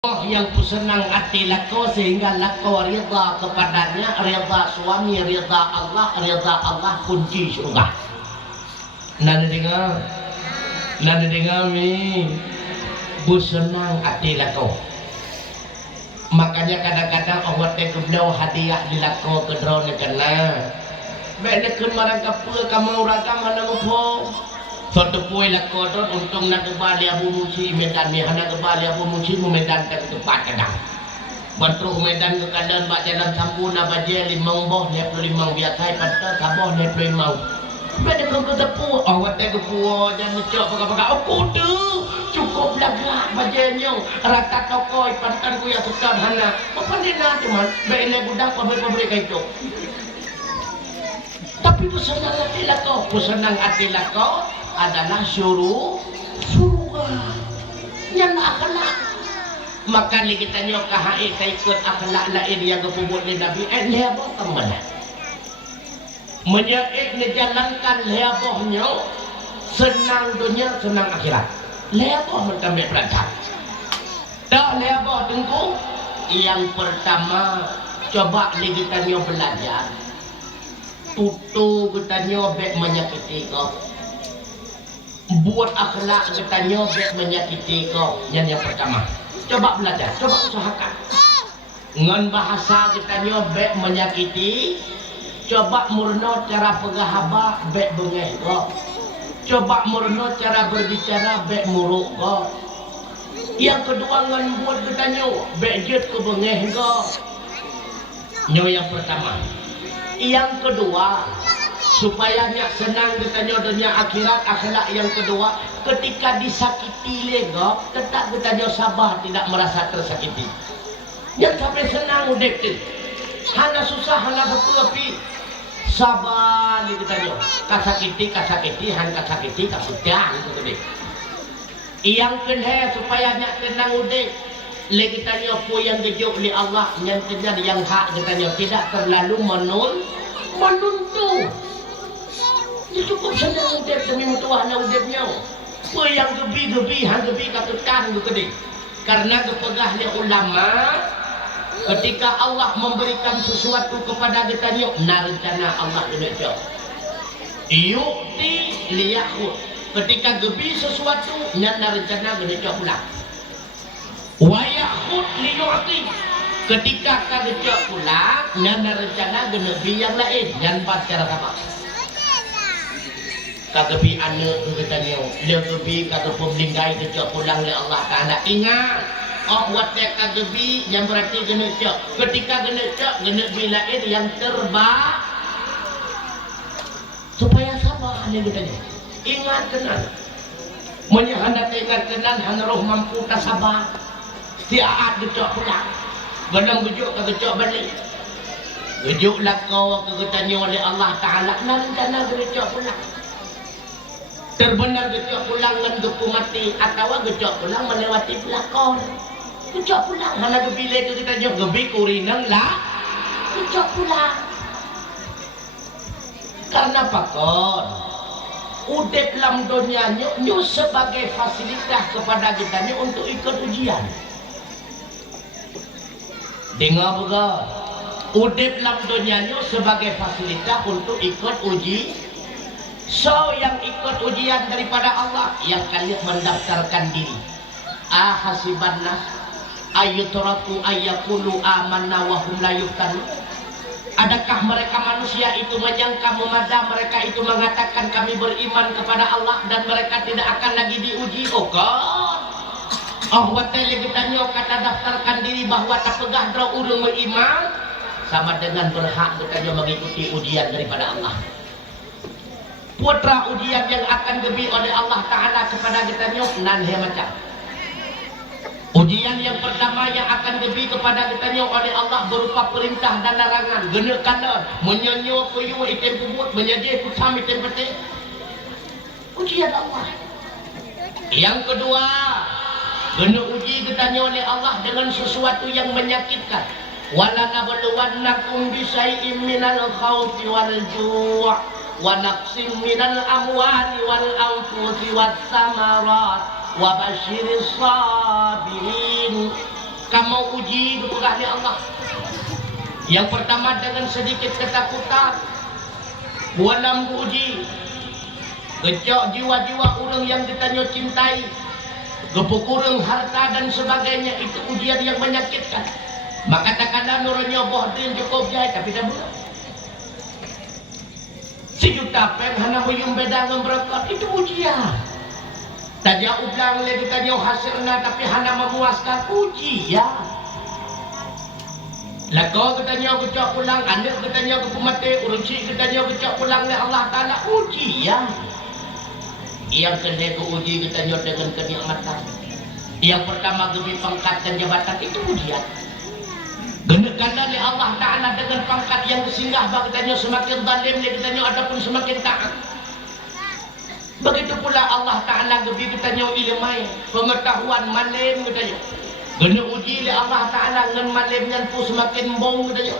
Allah yang kusenang hati lako sehingga lako rida kepadanya, rida suami, rida Allah kunci surga. Nanda dengar mi kusenang hati lako. Makanya kadang-kadang Allah tegublau hadiah di lako ke drone kena. Baiklah kemarin kapur kamu ragam mana ngupo. Suatu poin lako tu untung nak kembali Abu Musi Medan ni, nak kembali Abu Musi Medan tak tempat kadang. Bantu Medan ke kanan bak jalan sampurna baje 5 boh 25 biasa pada saboh 25. Pada kau ke tepu, awak tak ke puo jangan cok pakai aku tu. Cukup lagak bajenya. Rata tokoi pantan ku yang sekan hana. Apa dia nak cuman baiklah budak pabrik itu. Tapi pesanan hati lako, pesanan hati lako adalah surga yang akhlak. Maka ni kita nyok kahai ikut akhlak lain yang kepubut ni Nabi leboh kemana menyaik menjalankan lebohnya senang dunia senang akhirat. Leboh mentamik perantau tak leboh tengku. Yang pertama coba ni kita nyok belajar tutu kita nyok bek menyakiti kau, buat akhlak kita nyobek menyakiti kau. Yang pertama coba belajar, coba usahakan dengan bahasa kita nyobek menyakiti. Coba murno cara pegahaba bek bengeh kau, coba murno cara berbicara bek muruk kau. Yang kedua ngan buat kita nyobek jet ke bengeh kau. Yang pertama. Yang kedua supaya nyak senang ditanya dunia akhirat akhlak. Yang kedua ketika disakiti lego tetap ditanya sabar, tidak merasa tersakiti. Yang sampai senang udah tu hana susah hana sepi sabar ni ditanya kasakiti han kasakiti kasutian itu tadi. Yang kedua supaya nyak senang udah lagi tanya apa yang gejuk oleh Allah yang terjadi yang hak ditanya tidak terlalu menuntut. Dia cukup senang udep demi mutuah na udepnya. Apa yang gebi hang gebi katutan gede. Karena kepegahnya ulama ketika Allah memberikan sesuatu kepada kita nyok rencana Allah genejo. Yu'ti liyakhud. Ketika gebi sesuatu nyana rencana genejo pula. Wa yakhud liyu'ti. Ketika genejo pula nyana rencana genebi yang lain yang secara sama. Kagabi anak katanya legabi kata pemlinggai kecok pulang oleh Allah Ta'ala. Ingat buat kagabi yang berarti kena cok. Ketika kena cok kena bilain yang terbaik supaya sabar dia katanya. Ingat kenal menyahanda ingat kenal hang roh mampu tak sabar tiaat kecok pulang benang gejuk kecok balik gejuklah kau katanya oleh Allah Ta'ala nan kana kecok pulang. Terbenar gejok pulang dengan gepu mati atau gejok pulang melewati pelakon. Gejok pulang hana gebile ke kita jauh gebi kurinang lah. Gejok pulang. Karena pakon udep dalam dunia nyu sebagai fasilitas kepada kita ni untuk ikut ujian. Dengar bukan? Udep dalam dunia nyu sebagai fasilitas untuk ikut uji. So yang ikut ujian daripada Allah yang kalian mendaftarkan diri. Ahasibannas ayyutraku ayyakulu amanna wa hum la yuftanun. Adakah mereka manusia itu menyangka memada mereka itu mengatakan kami beriman kepada Allah dan mereka tidak akan lagi diuji? Oh God. Watele kita nyok kata daftarkan diri bahwa tak pegah draw urung beriman sama dengan berhak kita mengikuti ujian daripada Allah. Putra ujian yang akan gebi oleh Allah Ta'ala kepada kita nyok nan he macam ujian yang pertama yang akan gebi kepada kita nyok oleh Allah berupa perintah dan larangan gena kanan menyonyo kuyu item pubut menyaji kutam item pete ujian Allah. Yang kedua gena uji kita nyok oleh Allah dengan sesuatu yang menyakitkan. Wala nabluwannakum bisyai'im minal khawfi wal ju' wa naqsim minal amwali wal anfusi was samarat wa basyiris sabirin mau uji dipegah Allah. Yang pertama dengan sedikit ketakutan, walam uji, gecok jiwa-jiwa orang yang ditanya cintai, gepukurang harta dan sebagainya, itu ujian yang menyakitkan. Maka takkanlah nurnya bohdin cukup jahit tapi dah bulan. Sejuta pen hana huyung beda ngemberokot, itu ujian. Tanya ulang lagi tanya hasilnya tapi hana memuaskan, ujian. Lagu katanya kecak pulang, anak katanya ke pemati, uruci katanya kecak pulang ni Allah Ta'ala, ujian. Yang kena ke uji katanya dengan kenikmatan. Yang pertama lebih pangkat dan jabatan, itu ujian. Genekana ni Allah Ta'ala dengan pangkat yang kesinggah, katanya semakin zalim ni katanya ataupun semakin taat. Begitu pula Allah Ta'ala lebih katanya ilmai, pengetahuan malim katanya. Kena uji oleh Allah Ta'ala ngan malimnya pun semakin bong katanya.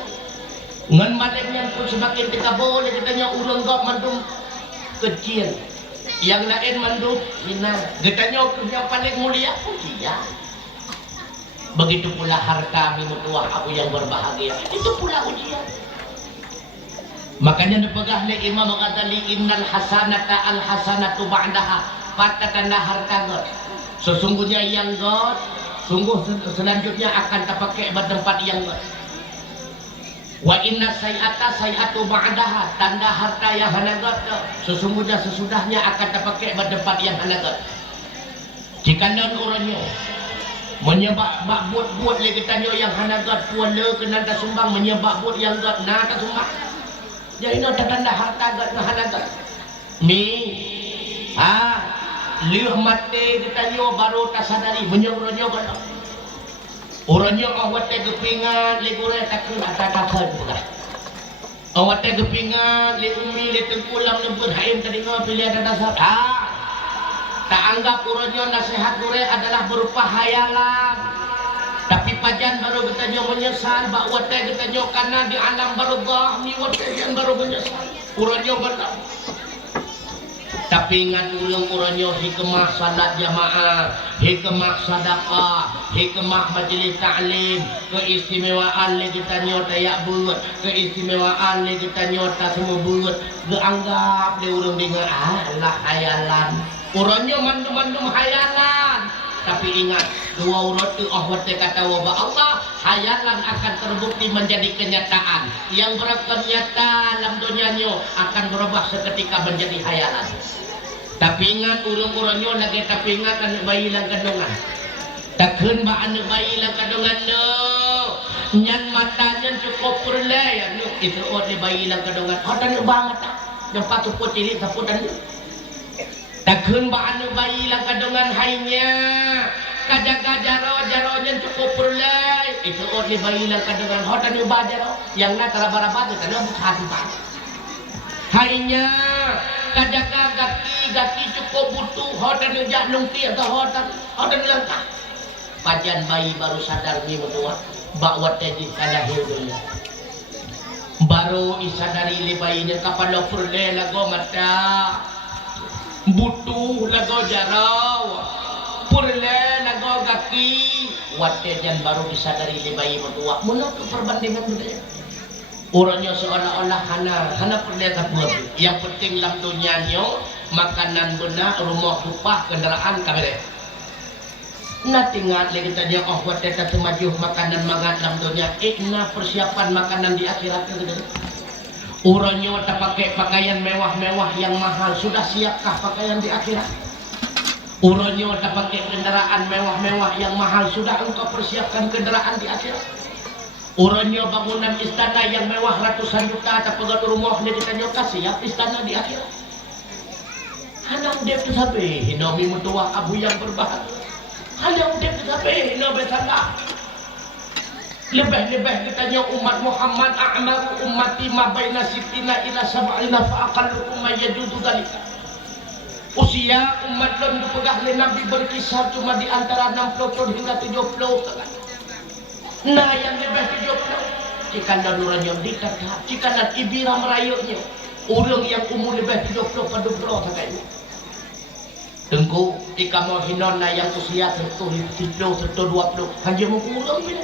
Ngan malimnya pun semakin tekabol katanya urang gak mandum kecil. Yang lain mandum hina. Katanya yang paling mulia ujian. Begitu pula harta minutuah aku yang berbahagia. Itu pula ujian. Makanya dipegah oleh Imam Ghazali, innal hasanata al hasanatu ba'daha. Katakanlah harta God. Sesungguhnya yang God sungguh selanjutnya akan terpakai pada tempat yang baik. Wa inna sayyata sayyatu ba'daha, tanda harta yang hanagat sesungguhnya sesudahnya akan terpakai pada tempat yang hanagat. Jika non orangnya menyebab buat lagi tanya yang hanagat puala kena tak sumbang, menyebab buat yang gat na tak sumbang. Jadi no tanda harta gat na hanagat. Liuh mati ditanya baru tak sadari menyuruhnya kalau orangnya awak tak kepingan le gore takun atakan bukan awak tak kepingan le umi le tengkulam le berhaim tadi ngau pilih ada dasar tak anggap orangnya nasihat gore adalah berupa hayalan, tapi pajan baru bertanya menyesal bahawa tak bertanya karena di alam barzakh ni wadah yang baru menyesal orangnya benar. Tapi ingat urang-urangnya hikmah salat jamaah, hikmah sedekah, hikmah majlis ta'lim, keistimewaan lagi tanya tayak buat, keistimewaan lagi tanya tak semua buat, dianggap dia urang dengar alah hayalan. Urangnya mandum-mandum hayalan. Tapi ingat, dua urut tu Allah kata wabah Allah, hayalan akan terbukti menjadi kenyataan. Yang berkenyata dalam dunianya akan berubah seketika menjadi hayalan. Tapi ingat urang-urangnya lagi tapi ingat anak bayi lang kandungan. Takkan ba anak bayi lang kandungan no. Nyan matanya cukup perlay no. Itu oleh bayi lang kandungan. Hotan banget tak. Yang patut po cili saputan. Takkan ba anak bayi lang kandungan hainya. Kajaga jaro-jaronya cukup perlay. Itu oleh bayi lang kandungan. Hotan ba jaro. Yang na karaba-raba itu kan hati pak. Hainya kajaga gaki cukup butuh hotan ujak nungti atau hotan langkah. Pajan bayi baru sadar ni menua bahawa tadi salah hidup. Baru isadari li bayinya kapan lo perle lago mata butuh lago jarau perle lago gaki watejan baru disadari li bayi menua. Mula tu perbandingan budaya. Orangnya seolah-olah hana perlihat apa. Yang penting dalam dunianya makanan benar, rumah upah, kendaraan kamera. Nah tinggal lagi tadi Allah kata semaju makanan makan dalam dunia. Nah persiapan makanan di akhirat itu. Orangnya tak pakai pakaian mewah-mewah yang mahal. Sudah siapkah pakaian di akhirat? Orangnya tak pakai kendaraan mewah-mewah yang mahal. Sudah engkau persiapkan kendaraan di akhirat? Orangnya bangunan istana yang mewah ratusan juta atau pegat rumah ni ditanya siap istana di akhirat. Hanam dia tu sampai hinomi mentua abu yang berbahagia. Hanam dia tu sampai hinomi salah. Lebih-lebih ditanya umat Muhammad a'mar ummati ma baina sittina ila sab'ina fa aqallukum ma yajudu dzalika. Usia umat dan dipegah oleh Nabi berkisar cuma di antara 60 tahun hingga 70 tahun. Nah yang lebih 70 jika nuranya dikata jika nak ibira merayuknya orang yang umur lebih 70 pada bro katanya Tengku ika mau hinon na yang usia sertu 10 sertu 20 hanya mau kurang bila.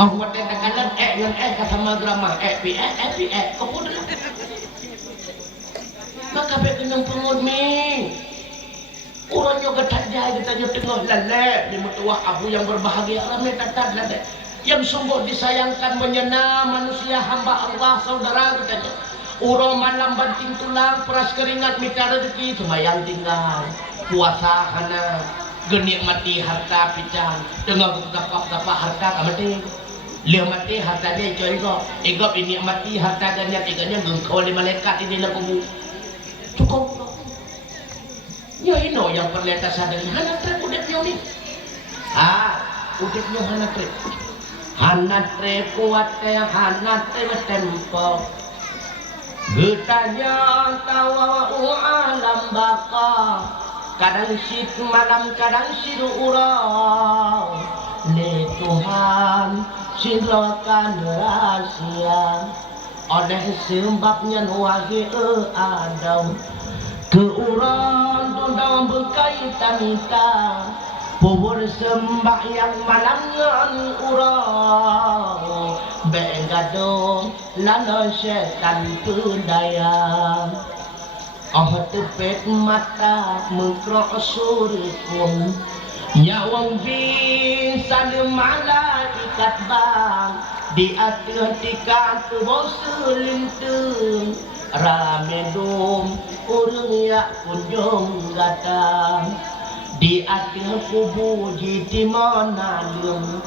Aku mati tekanan ngan sama grama pi kemudian. Maka bekenang pengon mi. Orangnya ketat jaya kita tengah lalek di mutua abu yang berbahagia ramai ketat lalek. Yang sungguh disayangkan menyenang manusia hamba Allah saudara katanya. Urang malam banting tulang peras keringat minta rezeki semayang tinggal puasa kana genik mati harta pican dengan gapak harta kamati lihat mati hartanya itu ego ini mati harta ganyak tiganya gengkau oleh malaikat ini lagu cukup ya ino yang perlihat sadari hana trep udepnya ni udepnya hana trep kuat hana trep tempo getanya tawa alam baka kadang sit malam kadang siru urang le Tuhan silakan rahasia oleh sebabnya wahai Adam ke urang tundang berkaitan kita Pubur sembahyang malamnya urang Bengadong lana setan pendaya tepet mata mengkrok surikun Nyawang bisa malaikat bang Di atas tiga tubuh selintung Rame dom urang ya kunjung datang Di akhir kubu di mana lung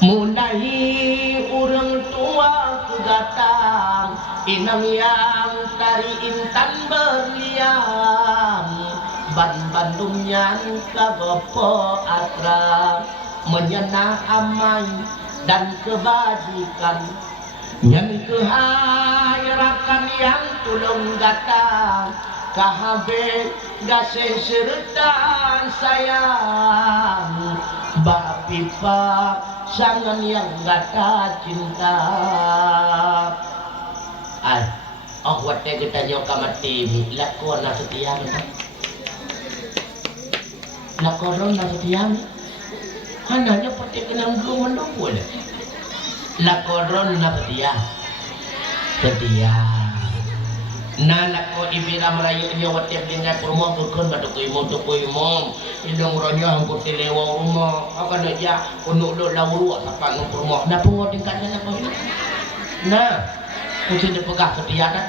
mulai orang tua kegatang inang yang tari intan berlian ban-bandungnya kagopo atra menyenang amai dan kebajikan yang kehayrakan yang tulung datang kahabe gase serta sayang bapipa sangan yang gata cinta wate kita nyoka mati lakon na setia lakon na setia hananya pati kenang belum mendukul lakon na setia nalako ibira merayu nyawat tiap lingkai rumah kekun pada tukui mom indong ronya angkut lewa rumah akan aja untuk lo lauru apa ngum rumah na pungo tingkatnya apa ini nah kucing dipegah setia dah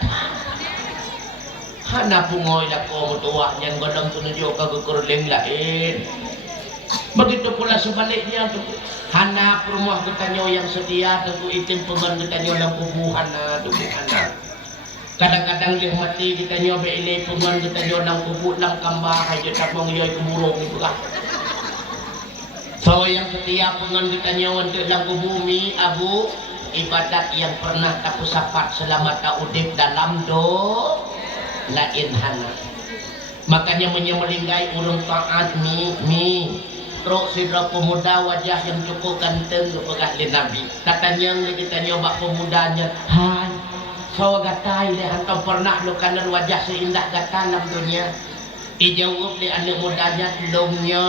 hana pungo lako mutua yang godam sunujo kagukur ling lain begitu pula sebaliknya hana rumah ketanyo yang setia tentu itim pengen ketanyo dalam kubuhan hana kadang-kadang dia mati kita nyoba ilai pengen kita nyodang kubur lang kambah aja tak mengioi kuburung itu lah so yang setia pengen kita nyawa untuk lang bumi abu ibadat yang pernah tapu sapat selama tak udip dalam do lain hana makanya menyemelinggai urung taat mi teruk sidra pemuda wajah yang cukup ganteng lepegah li nabi katanya kita nyoba pemudanya hai so gatai le hantam pernah lo kanan wajah seindah gata dalam dunia dijawab le anak mudanya lomnya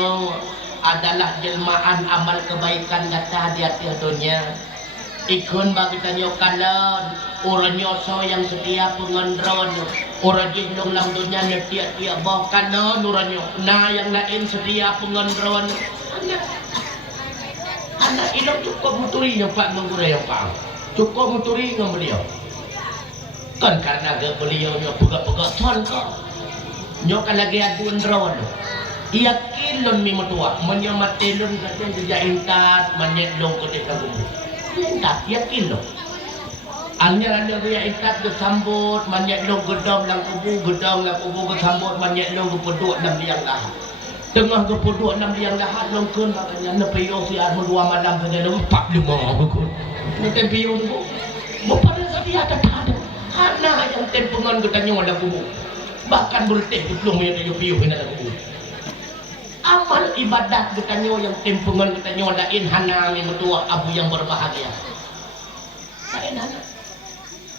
adalah jelmaan amal kebaikan gata di hati dunia ikun bagi tanyo kalan orangnya so yang setia pengendron orang jihlong dalam dunia tiap-tiap bawah kanan orangnya nah yang lain setia pengendron anak ilok cukup muturi yang pak mengurai yang pak cukup muturi yang beliau kan karena beliaunya pegak-pegak son kok nyokan lagi aduan drone ia kilon mi matua menyamat telon katanya dijain tat manyetlong ko deka gubu tat ia kilo anyar ada dia intat kesambut manyetlong gedong lang kubu kesambut manyetlong kepeduk nam liang lahat tengah kepeduk nam liang lahat longkeun makanya nepeyo si armo 2 malam saja 45 gukun nepeyo tu mo pada sadia ada hana yang tempungan katanya ada kubu bahkan berteh belum punya piu ada kubu amal ibadat katanya yang tempungan katanya lain hana yang tua abu yang berbahagia lain hana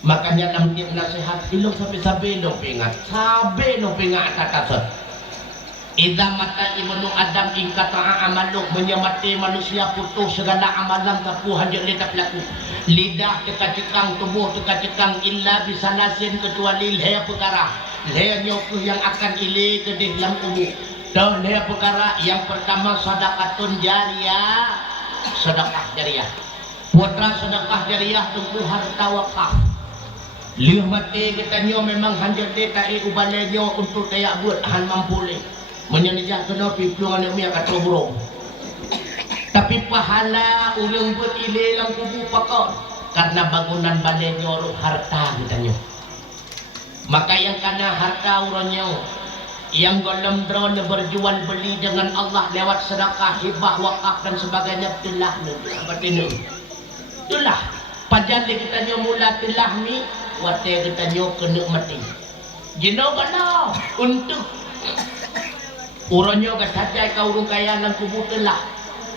makanya dalam tiap nasihat ilok sampai dong pingat sabe dong pingat atasat Idza mata ibnu Adam ingkata'a amalu, menyamati manusia putus segala amalan tapu hanya lidah pelaku. Lidah teka-cekang, tubuh teka-cekang, illa bisalasin kecuali leher perkara. Leher nyokuh yang akan ilih ke dalam tubuh. Dan leher perkara yang pertama sedekahun jariyah, sedekah jariyah. Putra sedekah jariyah tunggu harta wakaf. Lihat mati katanya memang hanya dia tak ubalannya untuk tayak buat han mampu leh. Menyanijak kena pipluan yang kata burung. Tapi pahala orang buat ilih dalam kubu pakar karena bangunan badannya orang harta katanya. Maka yang kena harta orangnya yang golem drone berjual beli dengan Allah lewat sedekah, hibah, wakaf dan sebagainya telah betul. Itulah pajan kita mula telah ni wate kita kena mati. Jino kana untuk orangnya kasajai kau urung kaya nang kubu telah.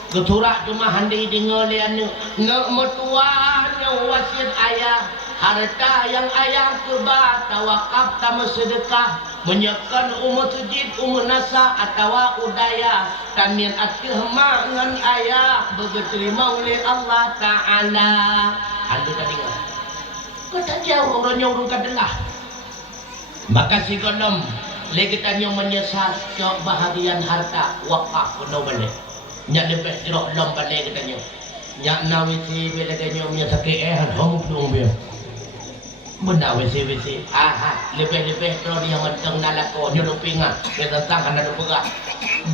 Keturak cuma handi dengar lian nge metuanya wasiat ayah. Harta yang ayah kebah tawakaf tamu sedekah menyekan masjid nasa atau udaya tamian akhirma ngan ayah berterima oleh Allah Ta'ala. Anda tak dengar kata jauh orangnya urung kadelah. Maka si golem lagi tanya menyesal cok bahagian harta wakaf kena balik nyak lebih jerok lom balik katanya nyak nawisi bila katanya menyesal KR hong pelung biar benda wc lebih-lebih kalau dia mentang nalako nyuruh pingat dia tentang anda bergerak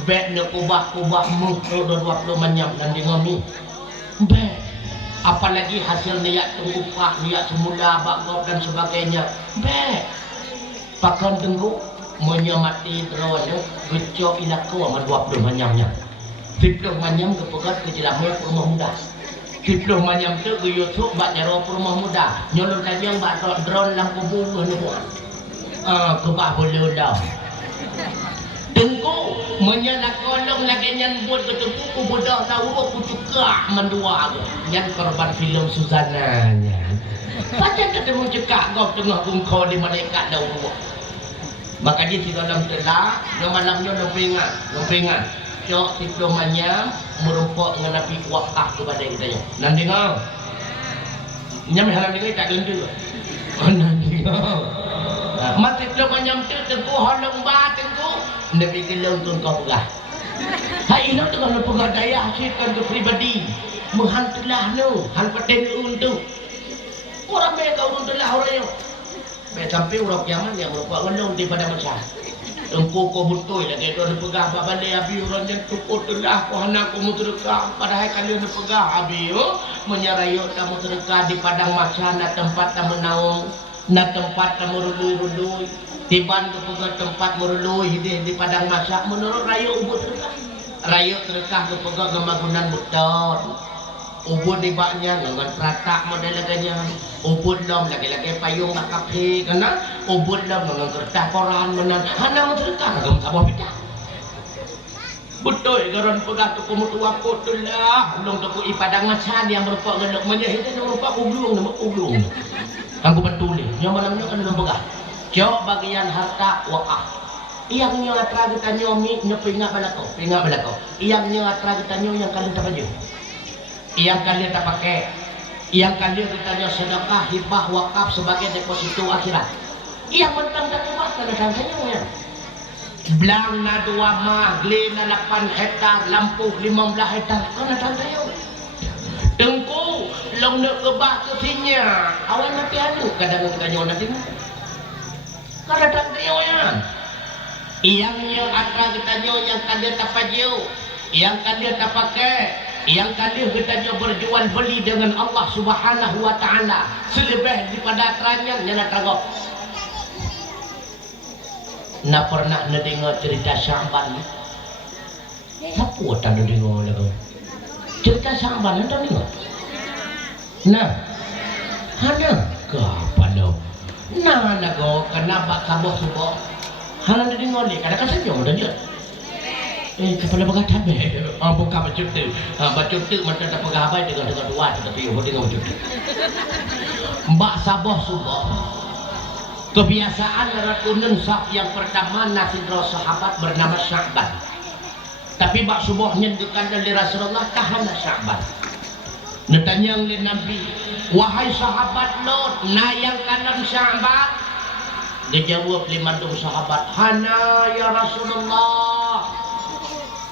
bet nak kubah musuh 20 manyam dan dia ngomong bet apalagi hasil niat tengupah niat semula bakop dan sebagainya bet pakan tengku menyamati terawanya gecok ilako sama 20 manyamnya 10 manyam kepegat kejelamnya rumah muda 10 manyam tu YouTube bak jaro rumah muda nyolong tajang bak drone lang kubu nuan kebah boleh dah tengku menyala kolong lagi nyan buat ke tengku kubu dah tahu aku cekak mendua nyan korban filem Susana nyan macam ketemu cekak kau tengah kungkau di malaikat dah maka dia si dalam telah malamnya lempingat cok diplomanya merupakan mengenapi wakaf kepada kita. Nanti ngau. Nyam halang dengar tak lendu. Nanti ngau. Mati diplomanya tu tengku holong ba tengku nabi kelong tu kau pegah. Hai ino dengan pegah daya hasilkan ke pribadi. Menghantulah nu, han paten untuk. Orang mereka untuklah orang yo. Be sampai orang kiamat yang merupakan ngendong di pada masa. Engkau kau betul lagi itu ada pegah babale abi orang yang cukup telah kau anak kau mutrekah padahal kalian ada pegah abi menyarayuk tamu terdekat di padang masyana tempat tamu naung na tempat tamu rului tiban ke pegah tempat merului di padang masyana menurut rayuk ubud terdekat ke pegah kemagunan beton ubud di baknya dengan peratak model laganya ubud dom lagi-lagi payung tak kapi kena ubud dom dengan kertas koran menan hana mencerita agam sabah bidang betul garon pegah tu mutua kotulah belum tu ipadang macan yang berupa gelok menyahit yang berupa ublung aku betul ni yang malamnya kan dalam pegah jauh bagian harta wakaf yang nyatra kita nyomi nyepingat balako yang nyatra kita nyomi yang kalian tak baju yang kalian tak pakai yang kalian ditanya sedekah hibah wakaf sebagai deposito akhirat yang mentang dan rumah kena tanya ya belang na 2 mah glen na 8 hektar lampu 15 hektar kena tanya tengku long nak kebah ke sinya awal nanti anu kadang tanya nanti kena tanya ya yang akra ditanya yang kalian tak paju yang kalian tak pakai yang kalian kita berjual beli dengan Allah Subhanahu wa Ta'ala selebih daripada terangnya nyala terangok nak pernah dengar cerita Sya'ban apa tak dengar lagi cerita Sya'ban tak dengar nah ada ke apa lo nah lagu kenapa kamu suka hal dengar ni kadang-kadang senyum dah je kepala berkata bukan bacuk tu macam tak pegawai dengan dua tapi dengan bacuk tu mbak sabah subah Kebiasaan rakunan sah yang pertama nasidro sahabat bernama Sya'ban. Tapi bak subuhnya dekat dari Rasulullah tahan Sya'ban. Natanya oleh Nabi, wahai sahabat Lot, nayang kanan Sya'ban. Dia jawab lima dong sahabat, hana ya Rasulullah.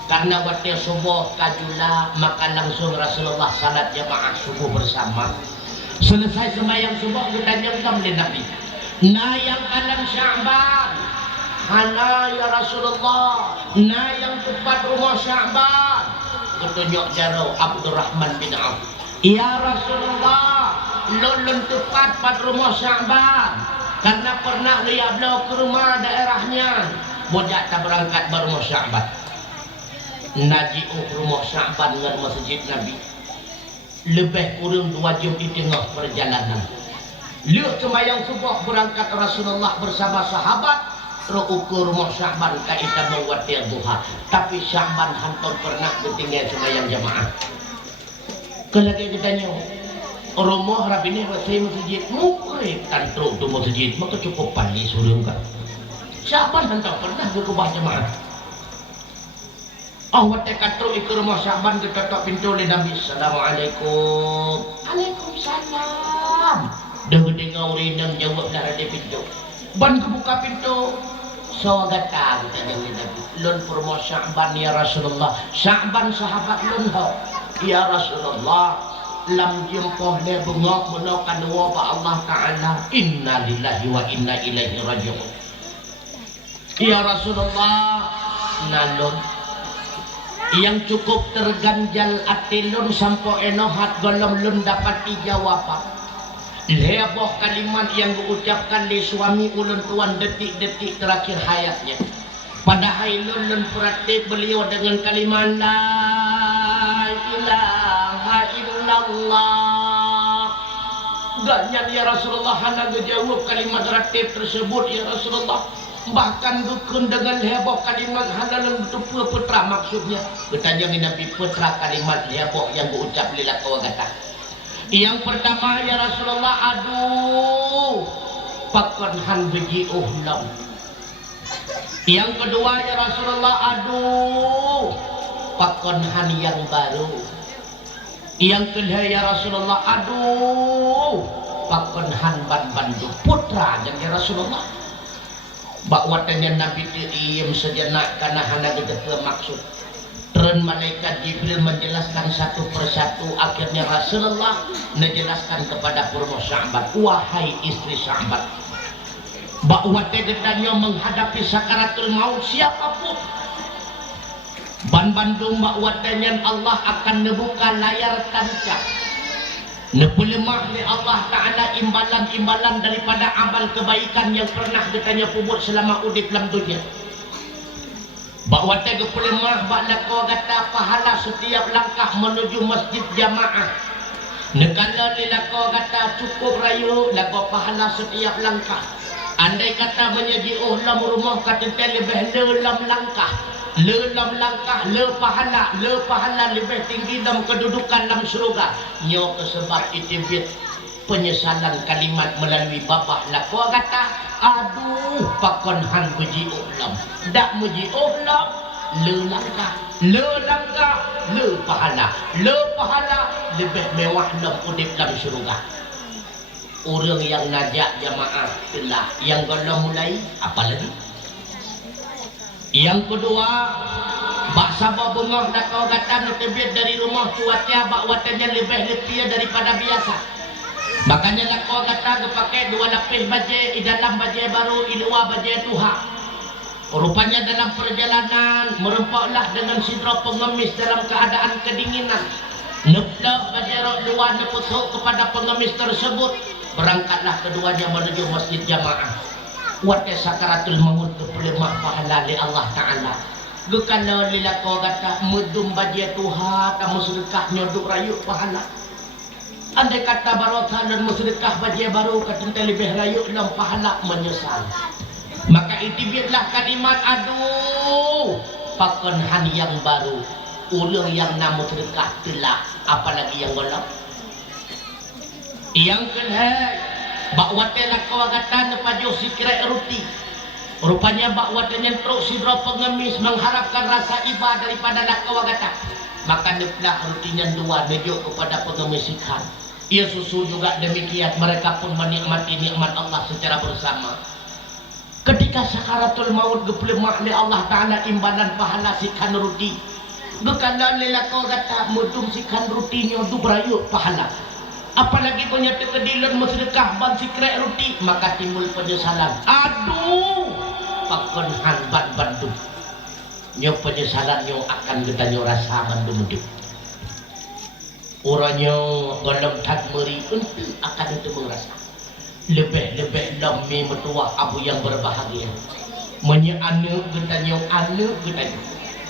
Karena waktu subuh kajula, maka langsung Rasulullah salat jamaah subuh bersama. Selesai sembahyang subuh ditanya oleh Nabi, nayang kanan Sya'ban. Hana ya Rasulullah, nayang tepat rumah Sya'ban. Ketunjuk jaro Abdurrahman bin Auf. Ya Rasulullah, lulun tepat pada rumah Sya'ban. Karena pernah lihat beliau ke rumah daerahnya. Bojak tak berangkat baru rumah Sya'ban. Naji'uh rumah Sya'ban dengan masjid Nabi. Lebih kurang 2 jam di tengah perjalanan. Lihat sembahyang subuh berangkat Rasulullah bersama sahabat. Terukur rumah Sya'ban kaitan mewati duha. Tapi Sya'ban hantar pernah ketinggian sembahyang jamaah. Kalau kita tanya, rumah Rabi ini saya masjid mukrib tantruk tu masjid maka cukup pali suruh kan. Sya'ban hantar pernah berkubah jamaah. Wate katru ikut rumah Sya'ban diketok pintu oleh Nabi. Assalamualaikum. Waalaikumsalam. Dengar rinang jawab dah ada pintu. Ban kebuka pintu. Sawagata kita oleh Nabi. Lun rumah Sya'ban ya Rasulullah. Sya'ban sahabat lun ho. Ya Rasulullah. Lam jempoh le bengok menakan dua Allah Ta'ala. Inna lillahi wa inna ilaihi raji'un. Ya Rasulullah. Nalun. Yang cukup terganjal atilun sampai enohat golong lun dapat dijawab. Leboh kalimat yang diucapkan di suami ulun tuan detik-detik terakhir hayatnya. Padahal ulun praktik beliau dengan kalimat la ilaha illallah. Gaknya ya Rasulullah hanya menjawab kalimat ratib tersebut ya Rasulullah. Bahkan dukun dengan heboh kalimat hanya betul putra maksudnya. Bertanya Nabi putra kalimat heboh yang diucap lila kawagata. Yang pertama ya Rasulullah, aduh pakon han beji uhlam. Yang kedua ya Rasulullah, aduh pakon han yang baru. Yang ketiga ya Rasulullah, aduh pakon han ban bandu putra ya Rasulullah. Bakwatanya Nabi diam sejenak karena hana kita maksud. Terus malaikat Jibril menjelaskan satu persatu. Akhirnya Rasulullah menjelaskan kepada Purmo Sya'ban, wahai istri Sya'ban, bahwa tegedanya menghadapi sakaratul maut siapapun. Ban bandung bahwa Allah akan membuka layar tancap. Nepelemah oleh Allah Ta'ala imbalan-imbalan daripada amal kebaikan yang pernah ditanya pubut selama udip dalam dunia. Bahwa tega pelemah bakla kau kata pahala setiap langkah menuju masjid jamaah. Negala lila kau kata cukup rayu lagu pahala setiap langkah. Andai kata menjadi dalam rumah kata lebih lelam langkah. Lelam langkah, le pahala lebih tinggi dalam kedudukan dalam surga. Nyo sebab itu penyesalan kalimat melalui babah la kau kata aduh pakon han beji ulam dak muji ulam le langkah le pahala lebih mewah dalam udip dalam surga. Orang yang najak jamaah telah yang golong mulai apalagi. Yang kedua, bak sabah bengah dak kau kata terbit dari rumah cuaca bak watanya lebih letih daripada biasa. Makanya nak kau kata pakai 2 lapis baju di dalam baju baru, di luar baju tuha. Rupanya dalam perjalanan merempaklah dengan sidra pengemis dalam keadaan kedinginan. Neplak baju rok luar neputuk kepada pengemis tersebut. Berangkatlah keduanya menuju masjid jamaah. Wate sakaratul maut kepelemah pahala li Allah Ta'ala. Gekana lila kau kata medum baju tuha kamu sedekah nyoduk rayu pahala. Andai kata barokah dan bersedekah baju baru kata lebih rayu dalam pahala menyesal. Maka itibitlah kalimat aduh pakon han yang baru. Ulang yang namu sedekah telah apalagi yang golong. Yang kedua bakwatnya kawagatan pajo si kira ruti. Rupanya bakwatnya terus si bro pengemis mengharapkan rasa iba daripada kawagatan. Maka neplah rutinya dua nejo kepada pengemis ikan. Ia susu juga demikian, mereka pun menikmati nikmat Allah secara bersama. Ketika sakaratul maut geplemak oleh Allah Ta'ala imbalan pahala sikan ruti. Gekana lela kau kata mudum sikan rutinya tu berayut pahala. Apalagi punya tekedilan bersedekah ban sikrek ruti, maka timbul penyesalan. Aduh, pakon hanban bandung. Nyo penyesalan nyo akan kita nyo rasa bandung hidup. Orangnya golong tak meri untuk akan itu merasa lebih demi mertua abu yang berbahagia. Menye anu getanya anu getanya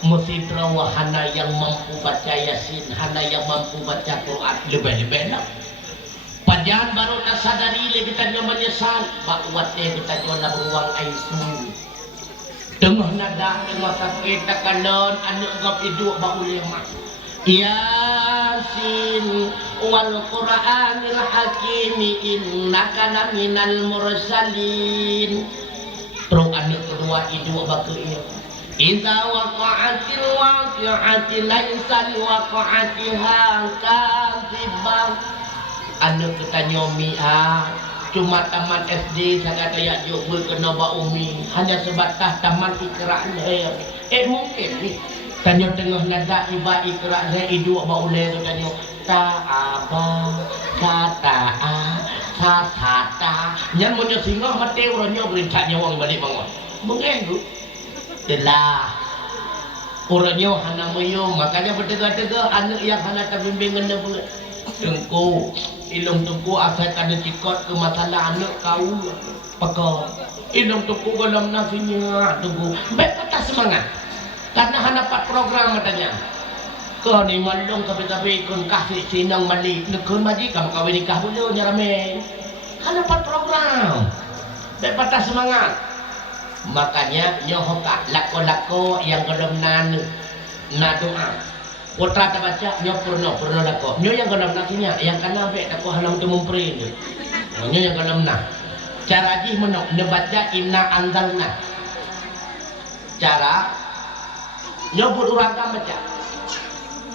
mesti terawahana yang mampu baca Yasin, hana yang mampu baca Quran lebih lah. Pajan baru tak sadari le getanya menyesal bakwatnya getanya dalam ruang ICU. Tengah nada tengah sakit takalon anu gap hidup bau lemah. Yasin wal Qur'anil Hakim innaka laminal mursalin. Terus anak kedua hidup baka ia. Idza waqa'atil waqi'ati laisa liwaqa'atiha kadhibah. Anak kita nyomi cuma taman SD sangat kayak juga kena ba umi hanya sebatas taman Iqra mungkin ni kanyo tengah nada iba Iqra le idu ba ule kanyo ta aba kata ta nyan mo nyo singo mate ronyo berintak nyawang balik bangun mengendu telah uranyo hana moyo makanya berdega-dega anak yang hana tabimbing ngene tengku ilung tengku asal kada cikot ke masalah anak kau peka ilung tengku dalam nasinya tengku baik patah semangat karena hanapat program matanya kau ni malung kabe-kabe ikun kasih sinang malik nekun maji kamu kawin nikah dulu nyarame hanapat program baik patah semangat makanya nyohoka lako-lako yang dalam na doa putra tak baca nyo purno lako nyo yang dalam nasinya yang kana be aku halam tu mumpri nyo yang dalam nah cara ji menok ne baca inna anzalna cara nyo urangkan baca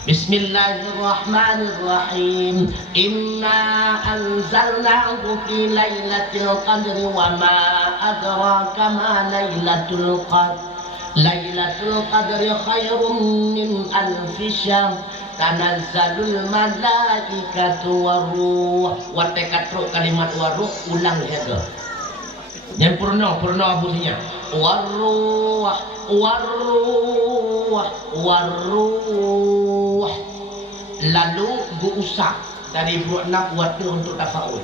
Bismillahirrahmanirrahim inna anzalnahu fi lailatul qadri wa ma adraka ma lailatul qadr Lailatul Qadri khairum min alfi syahr tanazzalul malaikatu waruh wa tekatru kalimat waruh ulang hega yang purna abusinya waruh lalu gu usap dari buat nak buat untuk tafaul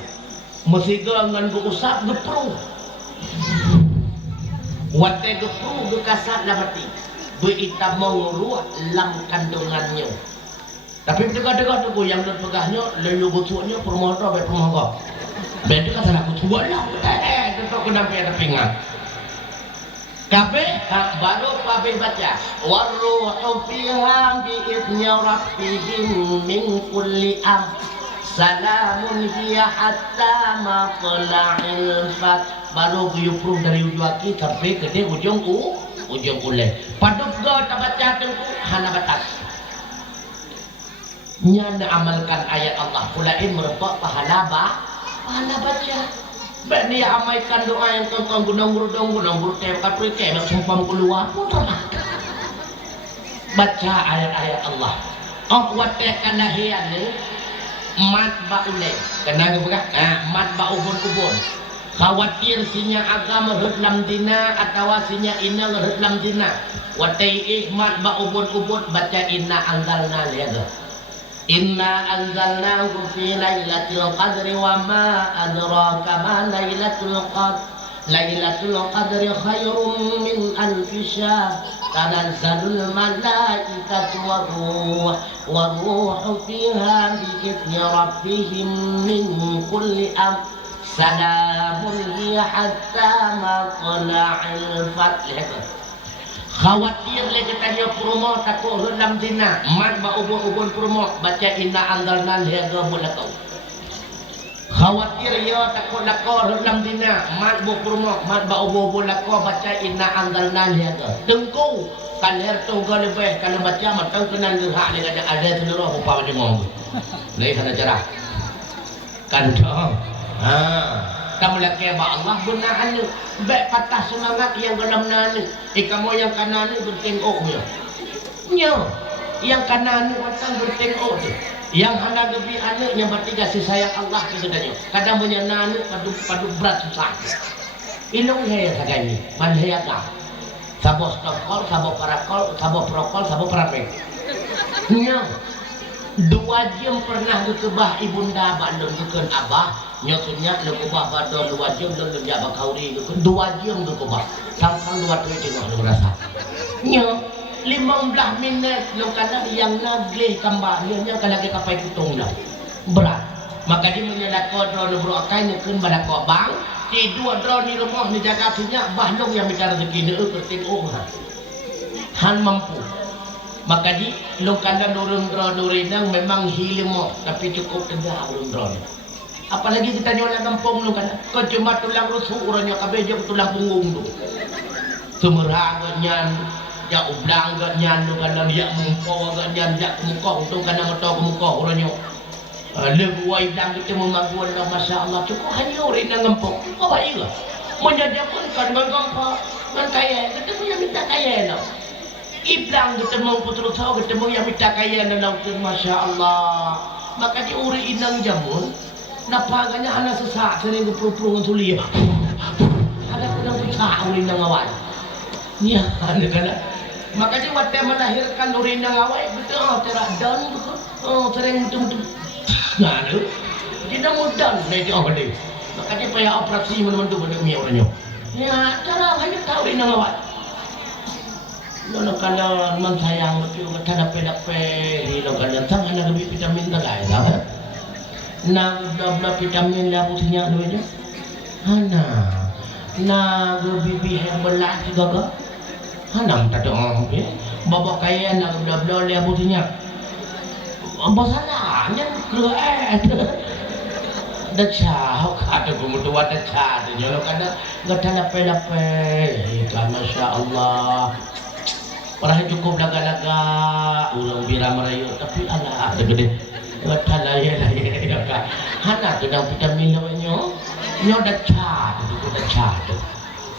mesti dengan gu usap gepru Wate gepru bekasat labati beita menguruh lam kandungannya. Tapi dega-dega tu yang lut pegahnya lalu butuhnya permohonan baik permohonan. Beda kan salah butuh lah. Itu kena ada pingat. Kabe baru kabe baca waruhu fiha bi idzni rabbihim min kulli salamun hiya hatta matla'il fajr. Baru guyup dari ujung kaki sampai ke dia ujung uleh. Paduk go tak baca tengku hana batas. Nyana amalkan ayat Allah pulain merupak pahala baca. Baik ni amaikan doa yang tentang gunung guru kapri ke nak sumpam keluar putar. Baca ayat-ayat Allah. Oh watekan lahian ni mat ba uleh. Kena ke bukan? Mat ba ubun. Khawatir sinya agama lam dina atau sinya ina lam dina watai ihmat ba ubud baca inna anzalna liaga inna anzalnahu fi lailatul qadri wa ma adraka ma lailatul qadri khairum min alfi syahr tanazzalul malaikatu waruh fiha bi idzni rabbihim min kulli Salamun hiya hatta matla'il fajr. Khawatir lagi tanya promo takut dalam dina mat ba ubun promo baca inna anzalna liaga mulakau. khawatir ya takut lako dalam dina mat bu kurma mat ba obo lako baca inna anzalna ya tengku kan her tunggu lebih kalau baca matang kenan gerak dengan ada seluruh upah macam ngomong lain sana cerah kan dong kamu laki ba Allah benar anu baik patah semangat yang dalam nani kamu yang kanan ni bertengoknya nya yang kanan ni matang bertengok tu yang hendak lebih anak yang bertiga si sayang Allah kepadanya kadang punya nanu padu berat susah ilung haya sagani man haya ka sabo stokol sabo parakol sabo prokol sabo parapek nya 2 jam pernah kebah ibunda bandung keun abah nyosunya lu kebah badon 2 jam lu jaga kauri 2 jam kebah sampai 2 tu tengok lu rasa nya 15 minit lu kata yang nagih kambahnya kalau kita pakai hitung dah berat maka dia menyelakau drone bro akai nyekun balako bang ti 2 drone ni rumah ni jaga punya bahlong yang bicara rezeki ni berting han mampu maka di lu kata nurun drone nurinang memang hilmo tapi cukup tegak urun drone apalagi kita nyola kampung lu kan kau cuma tulang rusuk urangnya kabeh je tulang punggung tu semerangnya ya ublang gak nyandu kadang ya mungko gak nyandak mungko untung kadang motor mungko orangnya lebu wai blang kita mengaguan lah masya Allah cukup hanya orang yang ngempok kok baik lah menjadikan kan ngempok kan kaya ketemu yang minta kaya lah iblang ketemu putru saw ketemu yang minta kaya lah masya Allah maka di uri inang jamun napaganya anak sesak sering kepuru-puru dengan sulia ada kudang susah uri inang awal ya ada kan makanya waktu melahirkan urinang awal betul terak dan sering betul nah tu tidak mudah naik awal ni makanya payah operasi mana-mana benda umi orangnya ya cara hanya tahu urinang awal kalau man sayang betul kata dapat hilang kalau sang anak lebih vitamin tak ada nak bla vitamin lah punya dulunya hana nak lebih hebat juga hanam tak ada okay? Bapak kaya nak bla-bla dia putihnya apa salahnya keluar dah cah kata kemudian dah cah dia kalau kena gak ada lapel ikan masya Allah orang cukup laga-laga ulang biram merayu tapi alah ada gede gak ada ya hana tu dah vitamin nyo dah cah tu dah cah tu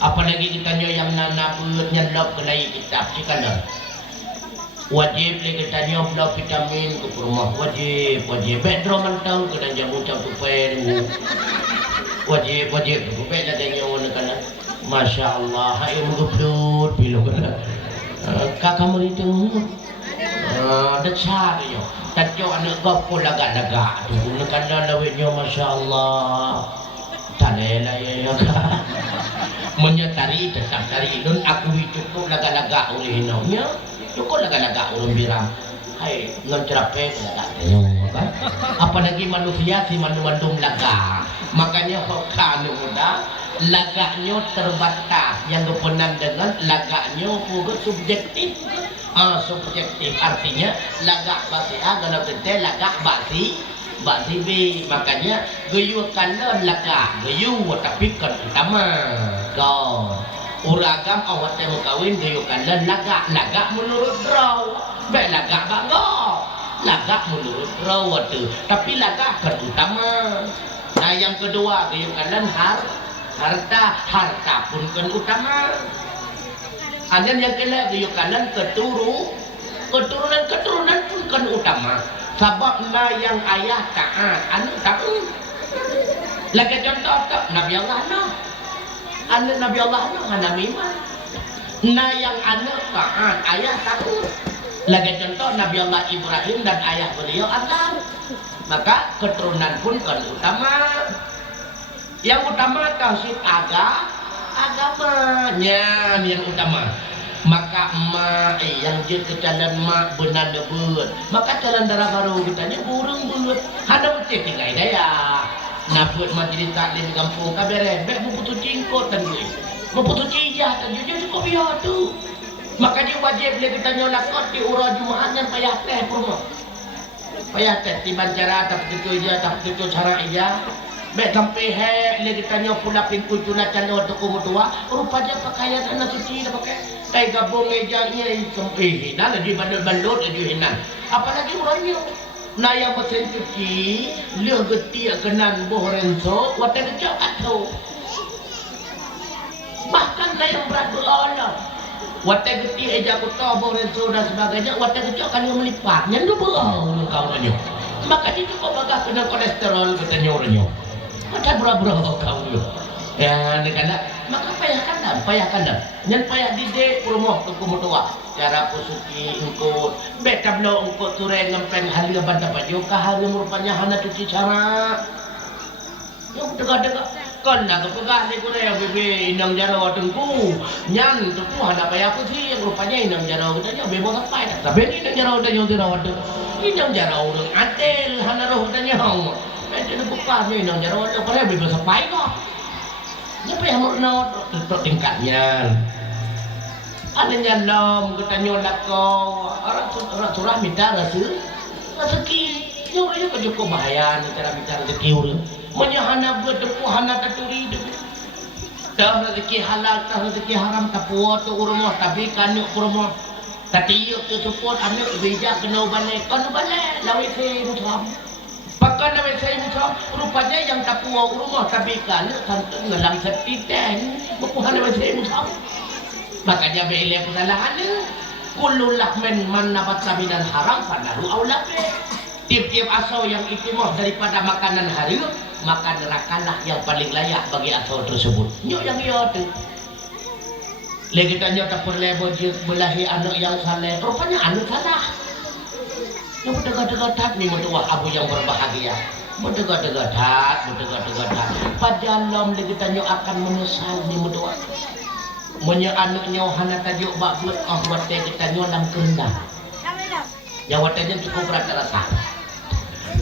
apalagi kita nyo yang nanabut nyelop ke lain kitab jika nak wajib le kita nyo bela vitamin ke rumah wajib bedro mantau ke dan jamu cap tupen wajib ke bed ada nyo kana masya Allah hai muguplut pilu kana kakak meritung ada cara yo tajo anak gopol laga-laga tu kana lawe nyo masya Allah tanela ya menyetari tetap dari don aku cukup laga-laga oleh namanya cukup laga-laga orang biram hai ngencerape laga apalagi manusia si mandum laga makanya hokan muda laganya terbatas yang kepenan dengan laganya juga subjektif subjektif artinya laga basi A dalam detail laga basi B makanya gayukan laga gayu tapi kan utama kau uragam awak yang kawin gayukan laga menurut raw laga bangga laga menurut raw tu tapi laga kan utama nah yang kedua gayukan harta pun kan utama ada yang kena gayukan keturunan pun kan utama sebablah yang ayah taat anak taat lagi contoh tak Nabi Allah anak Nabi Allah anak iman nah yang anak taat ayah taat lagi contoh Nabi Allah Ibrahim dan ayah beliau Adam maka keturunan pun kan utama yang utama tauhid agamanya yang utama maka emak yang je ke jalan mak benar debut maka jalan darah baru kita ni burung bulut ada ucap tinggal daya naput majlis taklim di kampung kabere bek putus cingkot dan gue putus cijah dan gue cukup biar tu maka dia wajib boleh kita nyolakot di urah Jumaat yang payah teh purma payah teh di bancara tak begitu ija tak begitu cara ija Baik sampai hek dia ditanya pula pingkul tuna calo tu tua rupanya pakaian anak suci dah pakai kai gabung mejanya sampai dah lagi bandot lagi hinan apalagi orangnya na yang mesin cuci leh geti kenan bohrenso wate kecok atau bahkan saya berat Allah wate geti eja kota bohrenso dan sebagainya wate kecok kan yang melipat yang dua kau tanya maka itu kok bagah kena kolesterol katanya orangnya macam berapa kau tu ya negara maka payah kandang yang payah didik promoh tu kumutua cara pusuki engkau beta belo engkau turai ngempeng halia banta baju kahari merupanya hana cuci cara yang dega-dega kan nak kepegah ni kurai bebe inang jaro tengku nyan tu hana payah aku sih yang rupanya inang jaro katanya bebo sampai tapi ni inang jaro katanya dirawat inang jaro orang atel hana roh katanya itu bukan ni nang jaro ada pada bebas sampai kok. Siapa yang mau nak tingkatnya? Ada nyalom kita nyolak kau orang surah minta rezeki. Nyuruh juga cukup bahaya cara bicara rezeki orang. Menyahana berdepu hana taturi. Dah rezeki halal, dah rezeki haram tak puas tu rumah tapi kanuk rumah. Tapi yuk tu support anak bijak kena balik, kena balik lawi saya musuh. Pakai nama saya muka rupanya yang tak puas rumah tapi kalau tentu ngelang setiten bukan nama saya muka makanya beli kesalahan kullu lahmin man nabata minal haram fanahu aula tiap-tiap asal yang itimah daripada makanan haram maka nerakalah yang paling layak bagi asal tersebut nyok yang iya tu lagi tanya tak perlu belahi anak yang saleh rupanya anak salah yang berdekat-dekat ni mentua abu yang berbahagia berdekat-dekat padahal dia tanya akan menyesal ni mentua menyanaknya hana tajuk bak buat buat kita nyolang kerendah yang watanya cukup berat rasa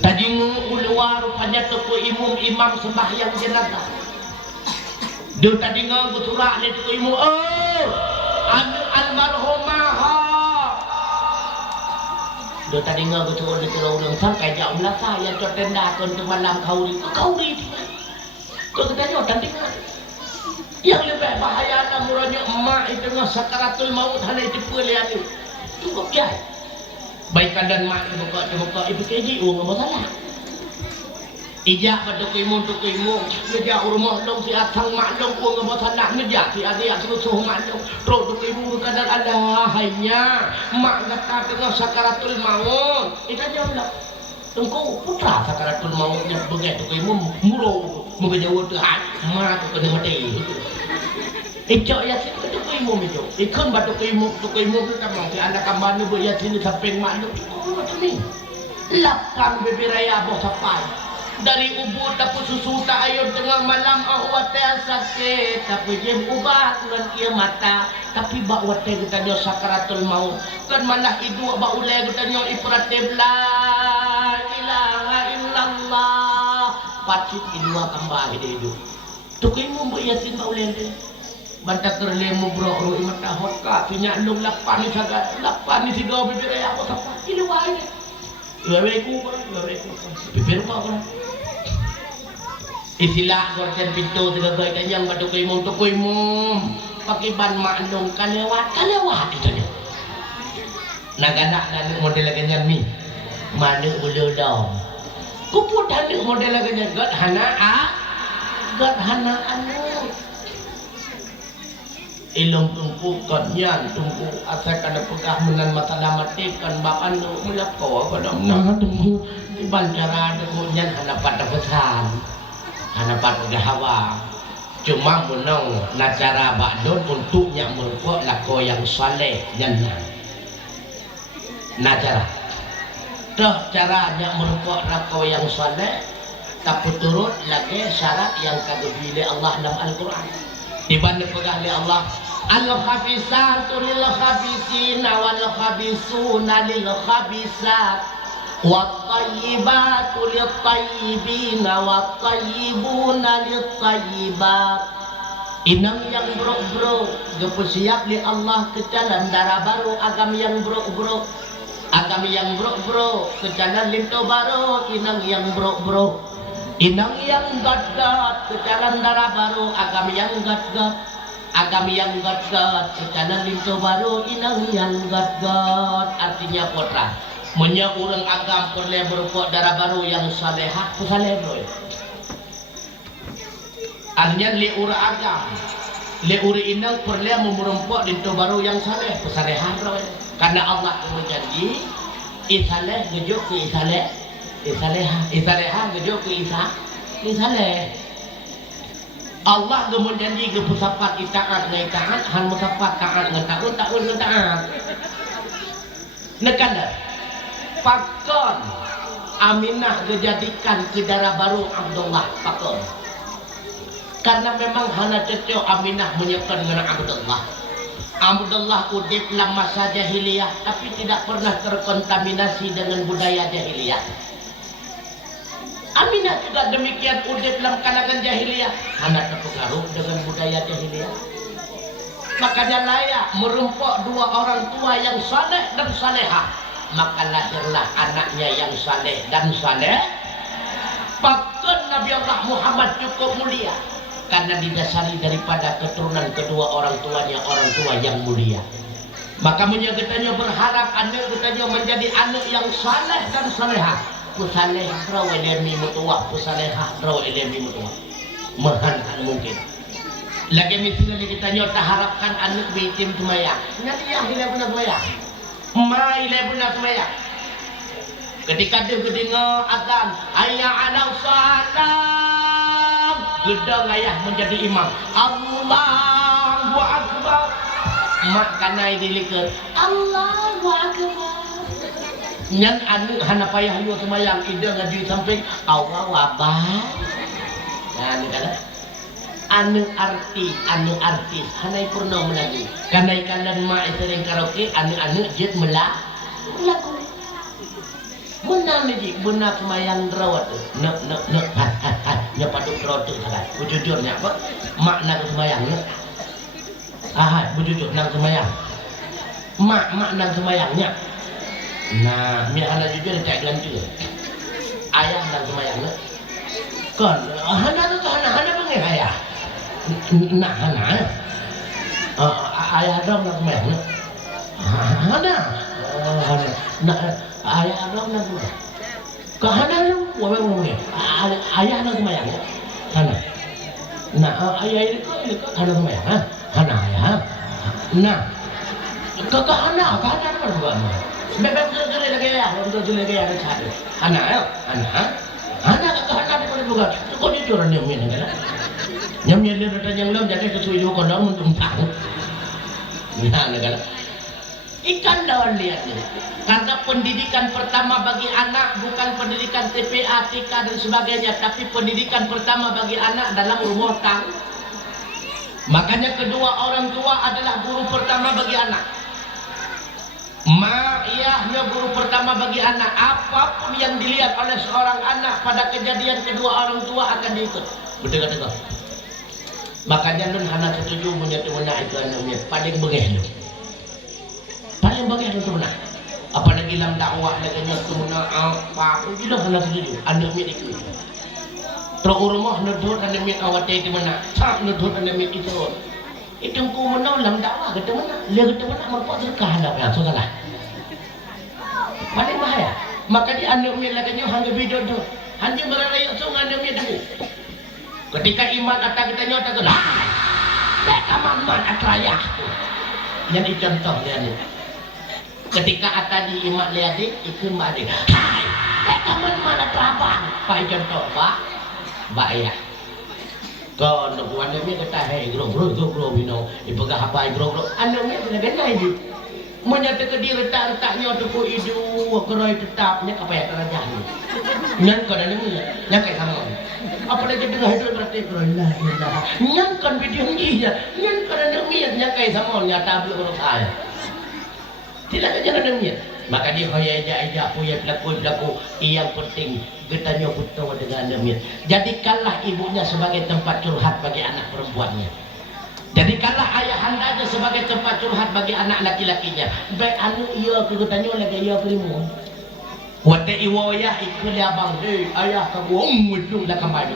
tadi uluar rupanya toko imam sembahyang jenazah dia tadi ngau surat ni toko imam almarhumah dia tadi ngau betul orang sampai jauh lah saya tu tenda untuk malam kauri kau katanya orang tinggal yang lebih bahaya namuranya emak itu ngah sakaratul maut hanya itu pelihan itu cukup ya baik dan mak buka ibu keji nggak masalah ijak pada kimun tu kimun ngejak rumah dong si atang mak dong nggak masalah ngejak si adik susu mak dong terus tu kimun kadang ada hanya mak kata tengah sakaratul maut itu aja lah tunggu putra sakaratul mautnya begitu kimun murung mengejawa Tuhan mak tu kena mati ijak yasin tu kimun itu ikon batu kimun tu kita mau si anak kambani bu yasin sampai mak dong macam ni lapkan bebe raya bos sampai dari ubud dapat susu tak ayo tengah malam awat sakit tapi jem ubat dengan ia mata tapi bak wate kita nyo sakaratul maut kan malah idu bak ulai kita nyo ipratim la ilaha illallah pacit idua kembali dia hidup tukai mu mbak yasin bak ulai dia bantak kerlemu bro ru mata hotka punya andung lapan ni siga bibir ya aku tak ini wae weweku bibir apa kan istilah gorten pintu tiga gaya yang batu kuimum pakai ban maknung kalewat itu nya naganak dan model ganyan ni mana ulu dong kuput hana model ganyan god hana anu ilong tungku kodnya tungku asal kada pegah menan masalah matikan bakan mulak kau pada nah tunggu di bancara dengan hana pada pesan hanapan gahawa cuma menang nacara bakdon untuknya merupakan lako yang saleh jannah nacara dah caranya merupakan lako yang saleh tapi turut lagi syarat yang kagubili Allah dalam Al-Quran dibanding pegah oleh Allah al-khabisatu lil-khabisina wal-khabisuna lil-khabisat wat-tayyibatu lit-tayyibina wat-tayyibuna lit-tayyibat inang yang bro siap li Allah ke jalan darah baru agam yang bro ke jalan linto baru inang yang bro Inang yang gat-gat, kecalan darah baru, agam yang gat-gat. Agam yang gat-gat, kecalan lintu baru, inang yang gat-gat. Artinya putra, menya urang agam perle berupuk darah baru yang salehah, saleh bro. Artinya le ura agam, le uri inang perle memurumpuk lintu baru yang saleh, salehah bro. Karena Allah berjanji, isaleh gejuk ke isaleh. Isaleha gejo ke Isaleh. Allah gemun janji ke pusapat itaat ngai taat han musapat taat ngai taun ngai taat. Nekanda pakon Aminah dijadikan ke darah baru Abdullah pakon. Karena memang hana cocok Aminah menyiapkan dengan Abdullah. Abdullah udip dalam masa jahiliyah tapi tidak pernah terkontaminasi dengan budaya jahiliyah. Aminah juga demikian udip dalam kalangan jahiliyah, hanya terpengaruh dengan budaya jahiliyah. Makanya layak merumpuk dua orang tua yang saleh dan salehah, maka lahirlah anaknya yang saleh dan saleh. Bahkan Nabi Allah Muhammad cukup mulia karena didasari daripada keturunan kedua orang tuanya, orang tua yang mulia. Maka menjagatnya berharap anak katanya menjadi anak yang saleh dan salehah. Pusaleh raw elemi mutua, pusalehah raw elemi mutua. Mahan mungkin. Lagi misalnya kita nyota harapkan anak bitim semaya. Nanti yang hilang benar semaya. Mai hilang benar semaya. Ketika dia kedengar azan, ayah ala salam, gedang ayah menjadi imam. Allahu akbar. Mak kanai dilikir. Allahu akbar. Nyan anu hana payah lu semayang ida ngaji samping Allah wabah. Nah ni kala anu artis hanai purna melagu kanai kalan mak sering karaoke anu jet melagu munang ni benak semayang rawat nak nya paduk rawat sangat bujujurnya apa makna semayang bujujur nang semayang mak nang semayangnya. Nah, mi ana jujur tak ganti. Ayah dan semayang. Kon, hana bengi ayah. Nah, hana. Ayah dong nak semayang. Hana. Nah, ayah dong nak semayang. Kau hana dong, wae. Ayah nak semayang. Hana. Nah, ayah itu hana semayang. Hana ayah. Nah, kau hana apa? Bebek gede lagi ya, untuk jelek ya ada. Anak kata pada bukan. Kau ni curang yang mana kan? Yang dia datang yang lam jadi sesuai juga kau untuk tahu. Nah, kan? Ikan dawan lihat ni. Karena pendidikan pertama bagi anak bukan pendidikan TPA, TK dan sebagainya, tapi pendidikan pertama bagi anak dalam rumah tangga. Makanya kedua orang tua adalah guru pertama bagi anak. Iyahnya guru pertama bagi anak. Apapun yang dilihat oleh seorang anak pada kejadian kedua orang tua akan diikut. Betul-betul. Makanya nun hana setuju menyatu benar itu anaknya paling bengeh lu. Paling bengeh lu tu benar. Apalagi dalam dakwah lagi nyatu benar apa itu hana setuju anaknya ikut. Terus rumah nudut anaknya awat itu benar. Cak nudut anaknya itu. Itu ku menau dalam dakwah kata mana? Dia kata mana merpot sedekah dah yang salah. Paling bahaya. Maka di anak mi lagi nyo hang video tu. Hanya beraya so anak mi tu. Ketika iman atas kita nyota tu lah. Mereka man atraya. Yang contoh dia ni. Ketika atas di iman lihat ikut mak dia. Hai, mereka man atrabang. Pai contoh ba ya. Kau nak buat ni kata hey grow bino ipaga hapai grow anu ni kena kena ini menyata ke dia retak-retaknya tu ko idu keroi tetapnya apa ya kerajaan ni nyan kan ni nyan kai sama apa lagi dengar itu berarti keroi lah nyan kan video ni ya nyan kan ni nyan kai sama nyata belum saya tidak jangan ni maka dia hoya aja punya pelaku yang penting getanya putra dengan demir. Jadikanlah ibunya sebagai tempat curhat bagi anak perempuannya. Jadikanlah ayahandanya sebagai tempat curhat bagi anak laki-lakinya. Baik anu iya ke getanya lagi iya ke limu. Wate iwoya ikut abang ayah kamu itu dah kembali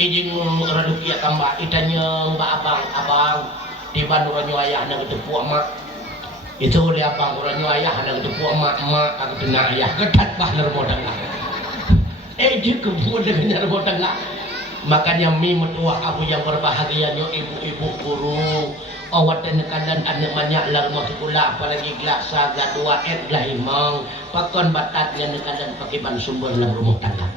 ijin radukia tambah itanya mbak abang di bandung ayah nak tepuk mak itu dia abang orang ayah nak tepuk mak aku tenang ayah ketat bah nermodan dia kebun dengan nermodan makanya mi metua aku yang berbahagia ibu-ibu guru awat dan kalian anak banyak lar sekolah apalagi kelas 1 2 lah imang pakon batatnya kalian pakai ban sumber dalam rumah tangga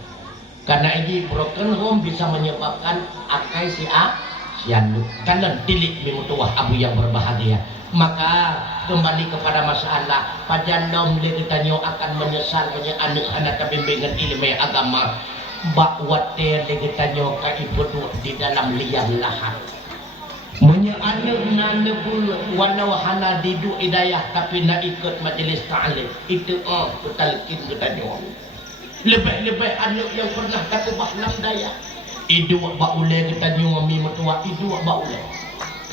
karena ini broken home bisa menyebabkan akai sianu kalian tilik mi metua abu yang berbahagia maka kembali kepada masalah pajandom kita akan menyesal punya anak-anak bimbingan ilmu agama bakwate kita ka ibu di dalam liang lahat punya anak pun warna wahana didu hidayah tapi nak ikut majlis ta'lim itu talqin kita nyawa lebih-lebih anak yang pernah takubah lam daya itu baulai kita nyawa mi metua itu baulai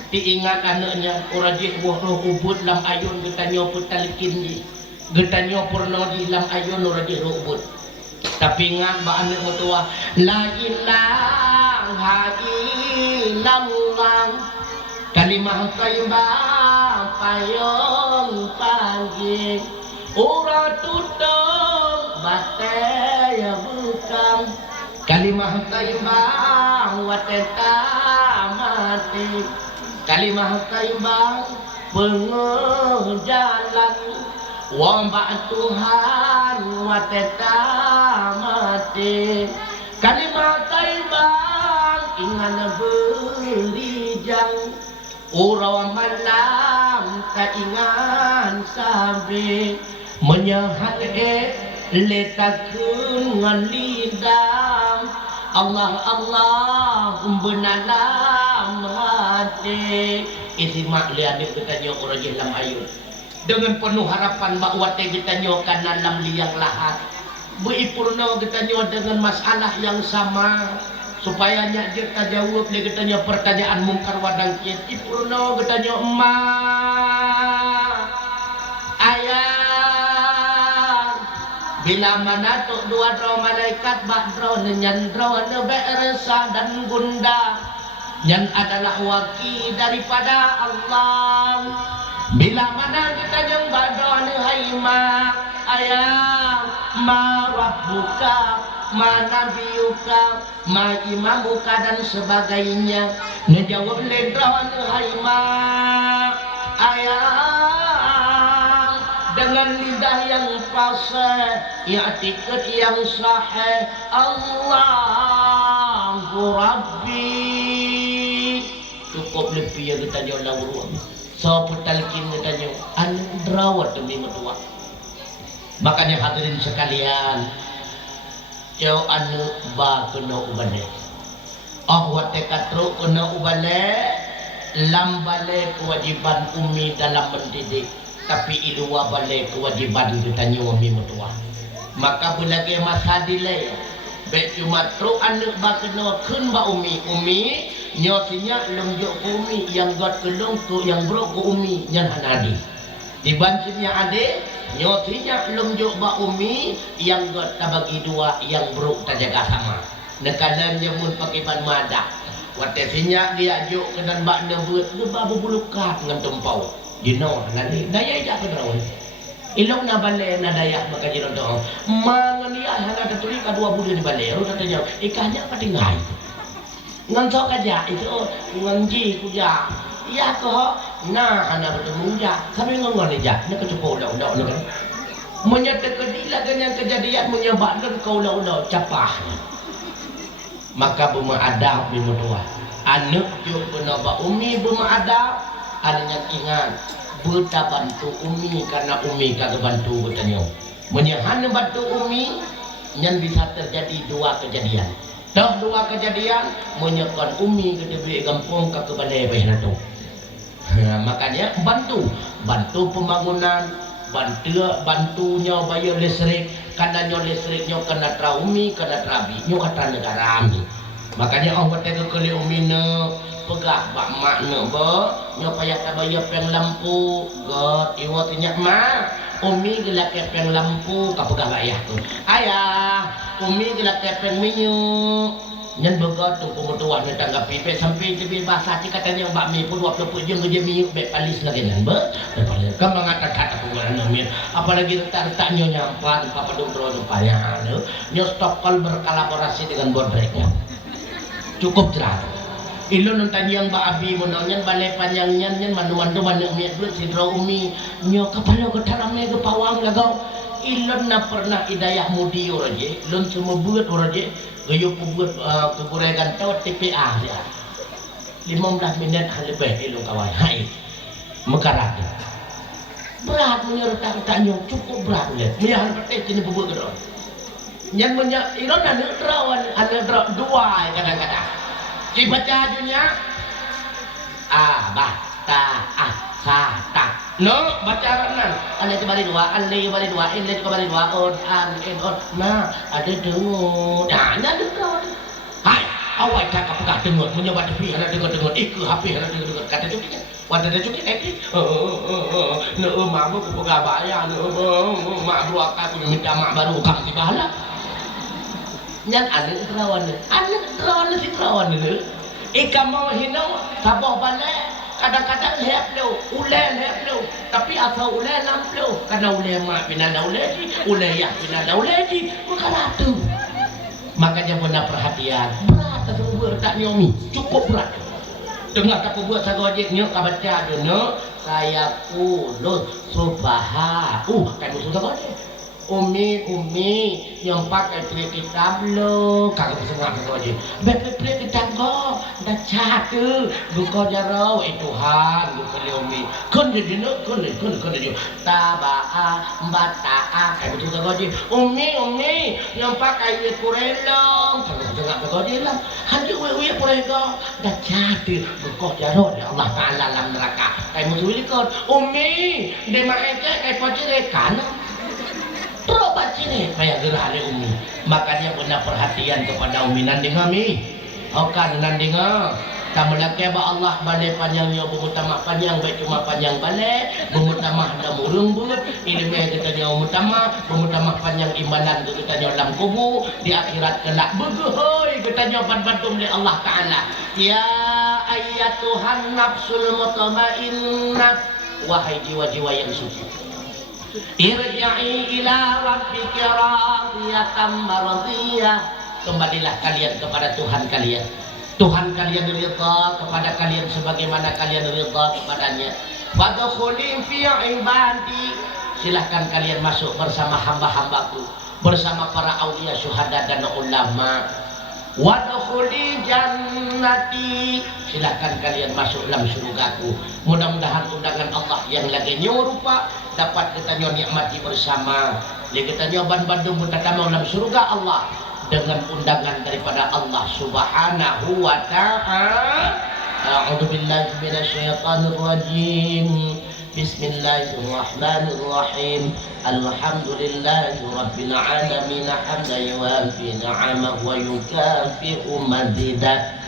diingat anaknya orajik roh ubud lam ayun kita nyawa talqin ni kita nyawa pernah di lam ayun orajik roh ubud tapi ingat ba anak metua la ilaha illallah kalimah thayyibah payung pagi ura tutup bataya bukan kalimah thayyibah wateta mati kalimah thayyibah pengejalan wamba Tuhan wateta mati kalimah thayyibah ingan berijang Ura malam kaingan sabi menyahat letakun ngan lidam Allah benalam hati isi maklian kita nyo orang jelam ayun dengan penuh harapan bahwa kita nyo kanan lam liang lahat beipurno kita nyo dengan masalah yang sama supaya dia jawab dia katanya pertanyaan mungkar wadangkit ipurno katanya emak ayah bila mana tu dua dro malaikat bakdro nyandro nebersa dan bunda yang adalah wakil daripada Allah bila mana kita yang bakdro hai mak ayah ma rabbuka ma nabiyuka ma imamuka dan sebagainya ngejawab ledron hai ma ayah dengan lidah yang fasih i'tiqad yang sahih Allahu Rabbi cukup lebih yang kita jauh lawan so putalkin kita jauh andrawat demi metua makanya hadirin sekalian jauh anu ba kena ubale wate katro kena ubale lambale kewajiban umi dalam mendidik tapi ilua bale kewajiban kita nyuami metua maka bila ke masa dile be cuma tro anu ba kena kun ba umi nyotinya lomjo umi yang got kelung tu yang bro ku umi nyan hanadi dibantunya ade nyotinya lomjo ba umi yang got tabagi dua yang bro tajaga sama nekalan jamun pakai ban madak watesinya dia juk kedan bak nebut geba bubulukat ngan tempau dino nanti daya ja kedraun ilong na bale na daya maka jino do mangan dia hana teturi ka 2 bulan di bale ru tatanya ikannya patingai ngan sok aja itu nganji kuja iya ko nah anak bertemu ja kami ngongon ja nak kecupo udah kan menyata kedila dengan kejadian menyebabkan kau udah capah maka bermaadab di mutua anak juk benaba umi bermaadab adanya ingat buta bantu umi karena umi kagak bantu bertanya menyahan bantu umi yang bisa terjadi 2 kejadian dah 2 kejadian menyekon umi ke debi gampung ke balai bayar tu makanya bantu pembangunan bantunya bayar listrik karena nyo listriknya kena traumi kena terabi nyo kata negara ami makanya orang kata ke umi ne pegah bak mak ne bo nyo payah tak bayar peng lampu god iwatinya mak Umi gelak kepeng lampu kapegah ayah tu. Ayah, Umi gelak kepeng minyak. Nyan begot tu pemutuan ni tanggapi pe sampai tebi bahasa ti katanya mbak mi pun 20 jeung je minyak be palis lagi nan be. Kan mengata-kata pengulan min. Apalagi tak nyonya nyampan papa dudro payah nyo stop call berkolaborasi dengan bodreknya. Cukup jelas. Ilo nonton yang Mbak Abi menonyan balai panjangnya nyan mandu-mandu mandu miat belut sidro umi nyo kapalo ke dalam ke pawang lagaw. Ilon na pernah idayah mudi oraje, lon semua buat oraje, gayo buat keguregan tau TPA dia. 15 minit lebih ilong kawan. Hai. Mekarat. Berat menyerta tanya cukup berat le. Menyah petik ini buat kedua. Nyan menyak ilon ada dua kadang-kadang. Si baca dunia ta no baca ranan ane kembali dua ale kembali dua ile kembali dua on nah ada dengut nah dengut hai awak tak apakah dengut menyoba tepi ada dengut ikut HP ada dengut kata cuci wadah ada cuci no mak aku buka bayar mak bro aku minta mak baru kamu dibalas nyan ane kerawan si kerawan ni ikan mau hino sabah balik kadang-kadang lihat lo uleh tapi asal uleh namplo karena uleh mak pindah uleh ya pindah uleh bukan ratu makanya benar perhatian berat sumber tak nyomi cukup berat dengar tak buat satu wajibnya kabaca dulu saya kulus subah kan sudah wajib Umi yang pakai pria kitab lo kagak bisa ngangkat aja pria kitab kok dah catu buka jarau Tuhan buka Umi kon jadi tabaa bataa kayak betul tak aja Umi yang pakai kurelong kagak bisa ngangkat aja lah hantu uya kurelong dah catu buka jarau ya Allah Taala dalam neraka kayak betul ini kon Umi dema ece kayak pocere kanan Tobat sini kayak gerhale umi makanya benar perhatian kepada umi nanding kami okan nanding tak melaki ba Allah balai panjangnya bumutama panjang baik cuma panjang balai bumutama ada murung but ini meh kita nyawa bumutama panjang imanan kita nyawa dalam kubu di akhirat kelak begoy kita nyawa bantum di Allah Ta'ala ya ayyatuhan nafsul mutmainnah wahai jiwa-jiwa yang suci Irja'i ila rabbika radiyatan mardiyah. Kembalilah kalian kepada Tuhan kalian. Tuhan kalian ridha kepada kalian sebagaimana kalian ridha kepadanya. Fadkhuli fi ibadi. Silahkan kalian masuk bersama hamba-hambaku, bersama para aulia, syuhada dan ulama. Wadkhuli jannati. Silahkan kalian masuk dalam surgaku. Mudah-mudahan undangan Allah yang lagi nyorupa dapat kita nikmati bersama. Kita nyoban Bandung bertatama dalam surga Allah dengan undangan daripada Allah Subhanahu wa taala. A'udzu billahi minasyaitonir rajim. Bismillahirrahmanirrahim. Alhamdulillahi rabbil alamin hamdan yuwafi ni'amahu wa yukafi'u mazidah.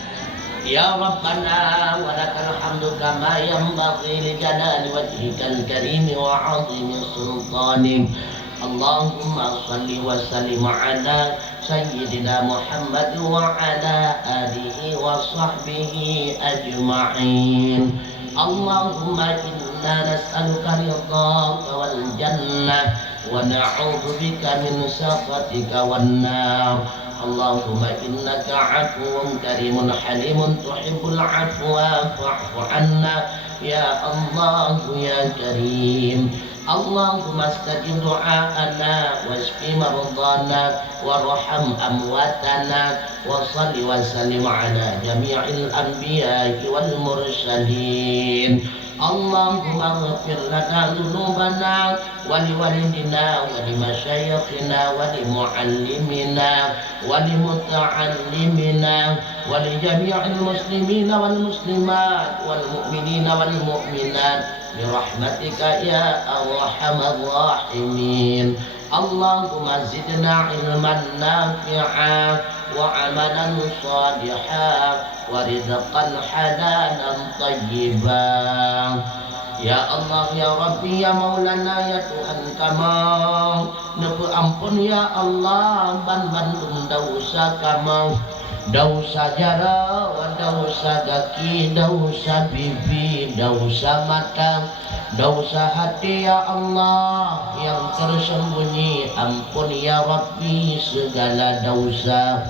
Ya Rabbana wa lakal hamdu kama yanbaghi li jalali wajhikal karim wa 'azimi sultanik. Allahumma shalli wa sallim ala sayyidina Muhammad wa ala alihi wa sahbihi ajma'in. Allahumma inna nas'aluka ridhaka wal jannah wa na'udzu bika min sakhatika wan nar. Allahumma innaka 'afuwun karimun halimun tuhibbul 'afwa fa'fu 'anna ya Allah ya Karim. Allahumma istajib du'aana washfi mardana warham amwatana wa shalli wa sallim ala jami'il anbiya'i wal mursalin. Allahumma ighfir lana dhunubana wa liwalidina wa limasyayikhina wa limuallimina wa limuta'allimina wa li jami'il muslimina wal muslimat wal mu'minina wal mu'minat birahmatika ya arhamar rahimin. Allahumma zidna ilman nafi'a wa amalan salihan wa rizqan halalan tayyiban. Ya Allah ya Rabbi ya Maulana ya Tuhan kamau nepe ampun ya Allah ban bandung dausa kamau dausa jara dausa kaki dausa bibi dausa mata dausa hati ya Allah yang tersembunyi ampun ya Rabbi segala dausa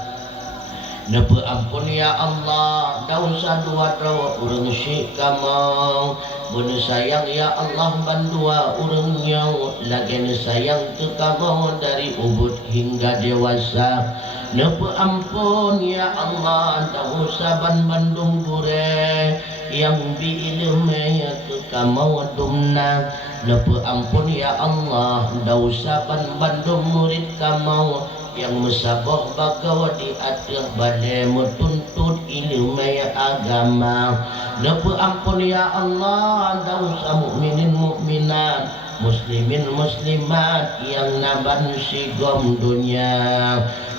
nepe ampun ya Allah dausa dua dawa urang syik kamau bener sayang ya Allah bandua urangnya lagi sayang ke kamau dari ubud hingga dewasa nepe ampun ya Allah dausa ban bandung dure yang biilme ke kamau dumna nepe ampun ya Allah dausa ban bandung murid kamau yang musabah bagawa di akhir badai menuntut ilmu agama nepe ampun ya Allah dausa mukminin mukminat muslimin muslimat yang naban sigom dunia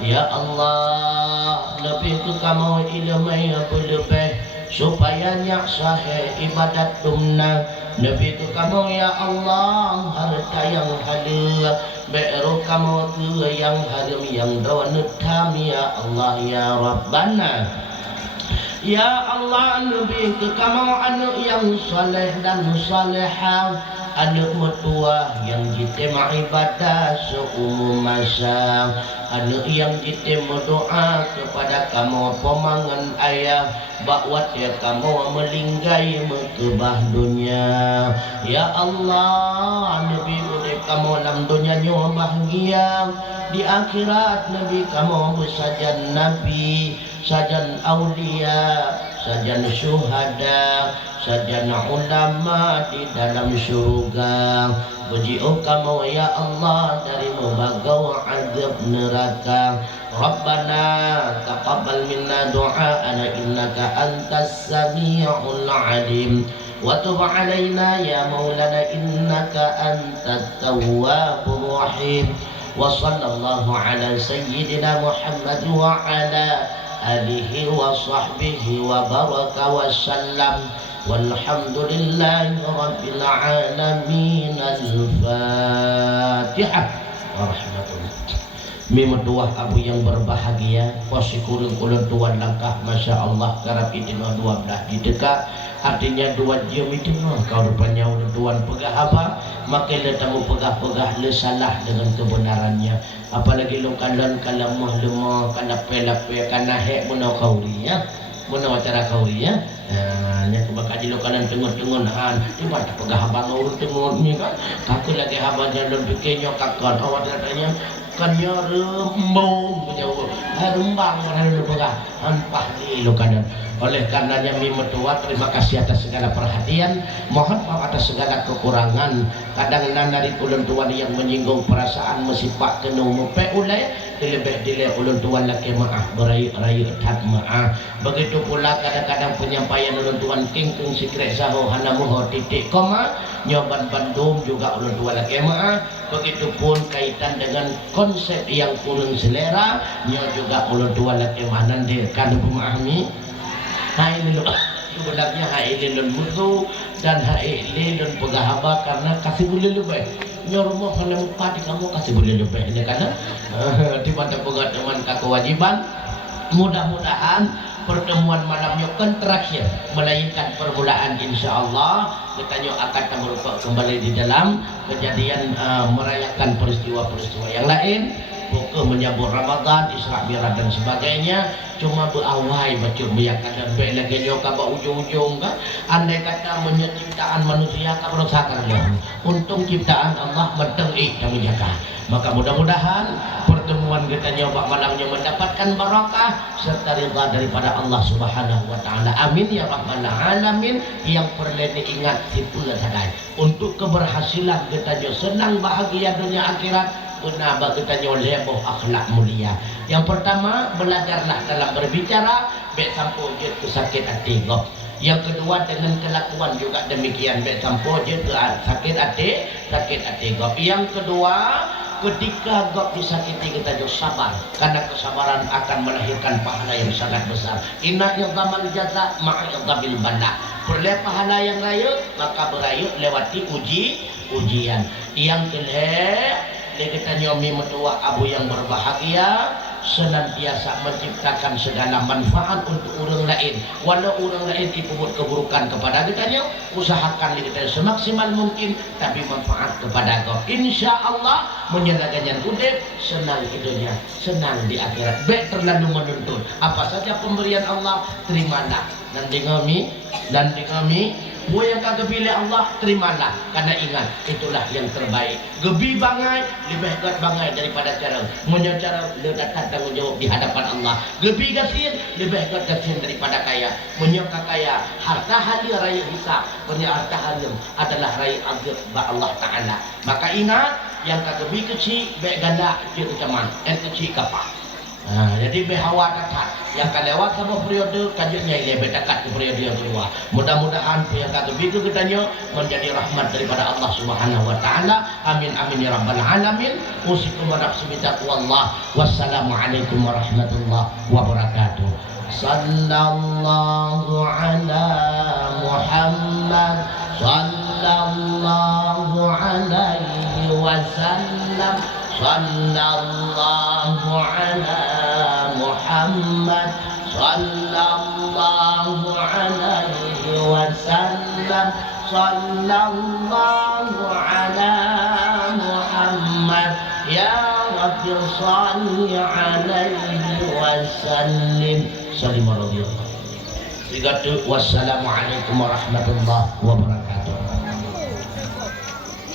ya Allah lebih ke kamu ilmu yang berlebih supaya nyak sahih ibadat dumna lebih ke kamu ya Allah harta yang hadir beru kamu tu yang harum yang dawanutam ya Allah ya Rabbana ya Allah lebih ke kamu anak yang saleh dan salehah anak mertua yang jitema ibadah seumur masa anak yang jitema doa kepada kamu pemangan ayah bakwat ya kamu melinggai mekebah dunia ya Allah Nabi udah kamu dalam dunia nyo bahagia di akhirat Nabi kamu bersajan Nabi sajan aulia sajan syuhada sajan ulama di dalam syurga berji'u kamu ya Allah dari membagau azab neraka Rabbana taqabbal minna du'aana innaka antas sami'ul alim wa tub 'alaina ya maulana innaka antat tawwabur rahim wa sallallahu ala sayyidina Muhammad wa ala alihi wa sahbihi wa baraka wa sallam walhamdulillahi rabbil alamin al-fatihah warahmatullahi Mimeduah abu yang berbahagia posi kulun-kulun tuan langkah Masya Allah karab itu dua belah di dekat artinya dua jam itu kau rupanya tuan pegah apa maka letamu pegah-pegah le salah dengan kebenarannya apalagi lu kalan kalamah lemah kana pelap kana hek munau kauri ya munau acara kauri ya nya kebakaji lu kalan tengon-tengonan tiba pegah abang urut tengon ni kan aku lagi abang jalan bikinnya kakon awak datanya kannya rembong punya rembang orang pegah ampah di lu kanan oleh karenanya mimetua terima kasih atas segala perhatian mohon maaf atas segala kekurangan kadang dari ulun tuan yang menyinggung perasaan mesipak kenung mepe ulai dilebih dileh ulun tuan laki maaf berayu-rayu tak maaf begitu pula kadang-kadang penyampaian ulun tuan kingkung sikrek saho hana muho titik koma nyoban Bandung juga ulun tuan laki maaf begitupun kaitan dengan konsep yang kurang selera nyo juga ulun tuan laki maaf nanti kan memahami haililun sebenarnya haililun mutu dan haililun pegahaba karena kasih boleh lebih nyormo pada muka di kamu kasih boleh lebih ini karena di pada pengadaman kewajiban mudah-mudahan pertemuan malamnya kan terakhir melainkan permulaan insyaallah kita akan merupakan kembali di dalam kejadian merayakan peristiwa-peristiwa yang lain buku menyambut Ramadan, Isra Mi'raj dan sebagainya cuma berawai bacur meyakan dan baik lagi nyoka ujung-ujung kan andai kata menciptaan manusia kan merusakan untung ciptaan Allah mendengi dan menjaga maka mudah-mudahan pertemuan kita nyoba malamnya mendapatkan barakah serta ridha daripada Allah Subhanahu wa taala amin ya rabbal alamin yang perlu diingat itu sadai untuk keberhasilan kita senang bahagia dunia akhirat kenapa kita nyoleh akhlak mulia yang pertama belajarlah dalam berbicara baik sampo je ke sakit hati kau yang kedua dengan kelakuan juga demikian baik sampo je ke sakit hati kau yang kedua ketika gak disakiti kita juga sabar, karena kesabaran akan melahirkan pahala yang sangat besar. Inna yadhamal jaza ma'idhabil bala. Peroleh pahala yang raya, maka berayut lewati ujian. Yang kelih, kita nyomi metua abu yang berbahagia, senantiasa menciptakan segala manfaat untuk orang lain. Walau orang lain itu buat keburukan kepada kita, usahakan kita semaksimal mungkin, tapi manfaat kepada kau. Insya Allah menyelakannya udip, senang hidupnya, senang di akhirat. Baik terlalu menuntut apa saja pemberian Allah, terimalah. Dan di kami Buat yang kagak pilih Allah, terimalah. Karena ingat, itulah yang terbaik. Gebi bangai, lebih hebat bangai daripada cara. Punya cara, dia datang tanggung jawab di hadapan Allah. Gebi gasin, lebih hebat gasin daripada kaya. Punya kaya, harta halia raya hisab. Punya harta halia adalah raya agir Allah Ta'ala. Maka ingat, yang kagak lebih kecil, baik ganda, dia ucaman. Yang kecil kapal. Jadi behawa dekat yang akan lewat sama periode kajiannya ini berdekat ke periode yang kedua. Mudah-mudahan yang kagak begitu kitanya menjadi rahmat daripada Allah Subhanahu wa taala. Amin amin ya rabbal alamin. Usikum wa nafsi bitaqwallah. Wassalamualaikum warahmatullahi wabarakatuh. Sallallahu ala Muhammad sallallahu alaihi wasallam. Sallallahu ala Muhammad sallallahu alaihi wasallam. Sallallahu ala Muhammad ya Rabbi salli alaihi wasallim. Salim radhiyallahu. Wassalamualaikum warahmatullahi wabarakatuh.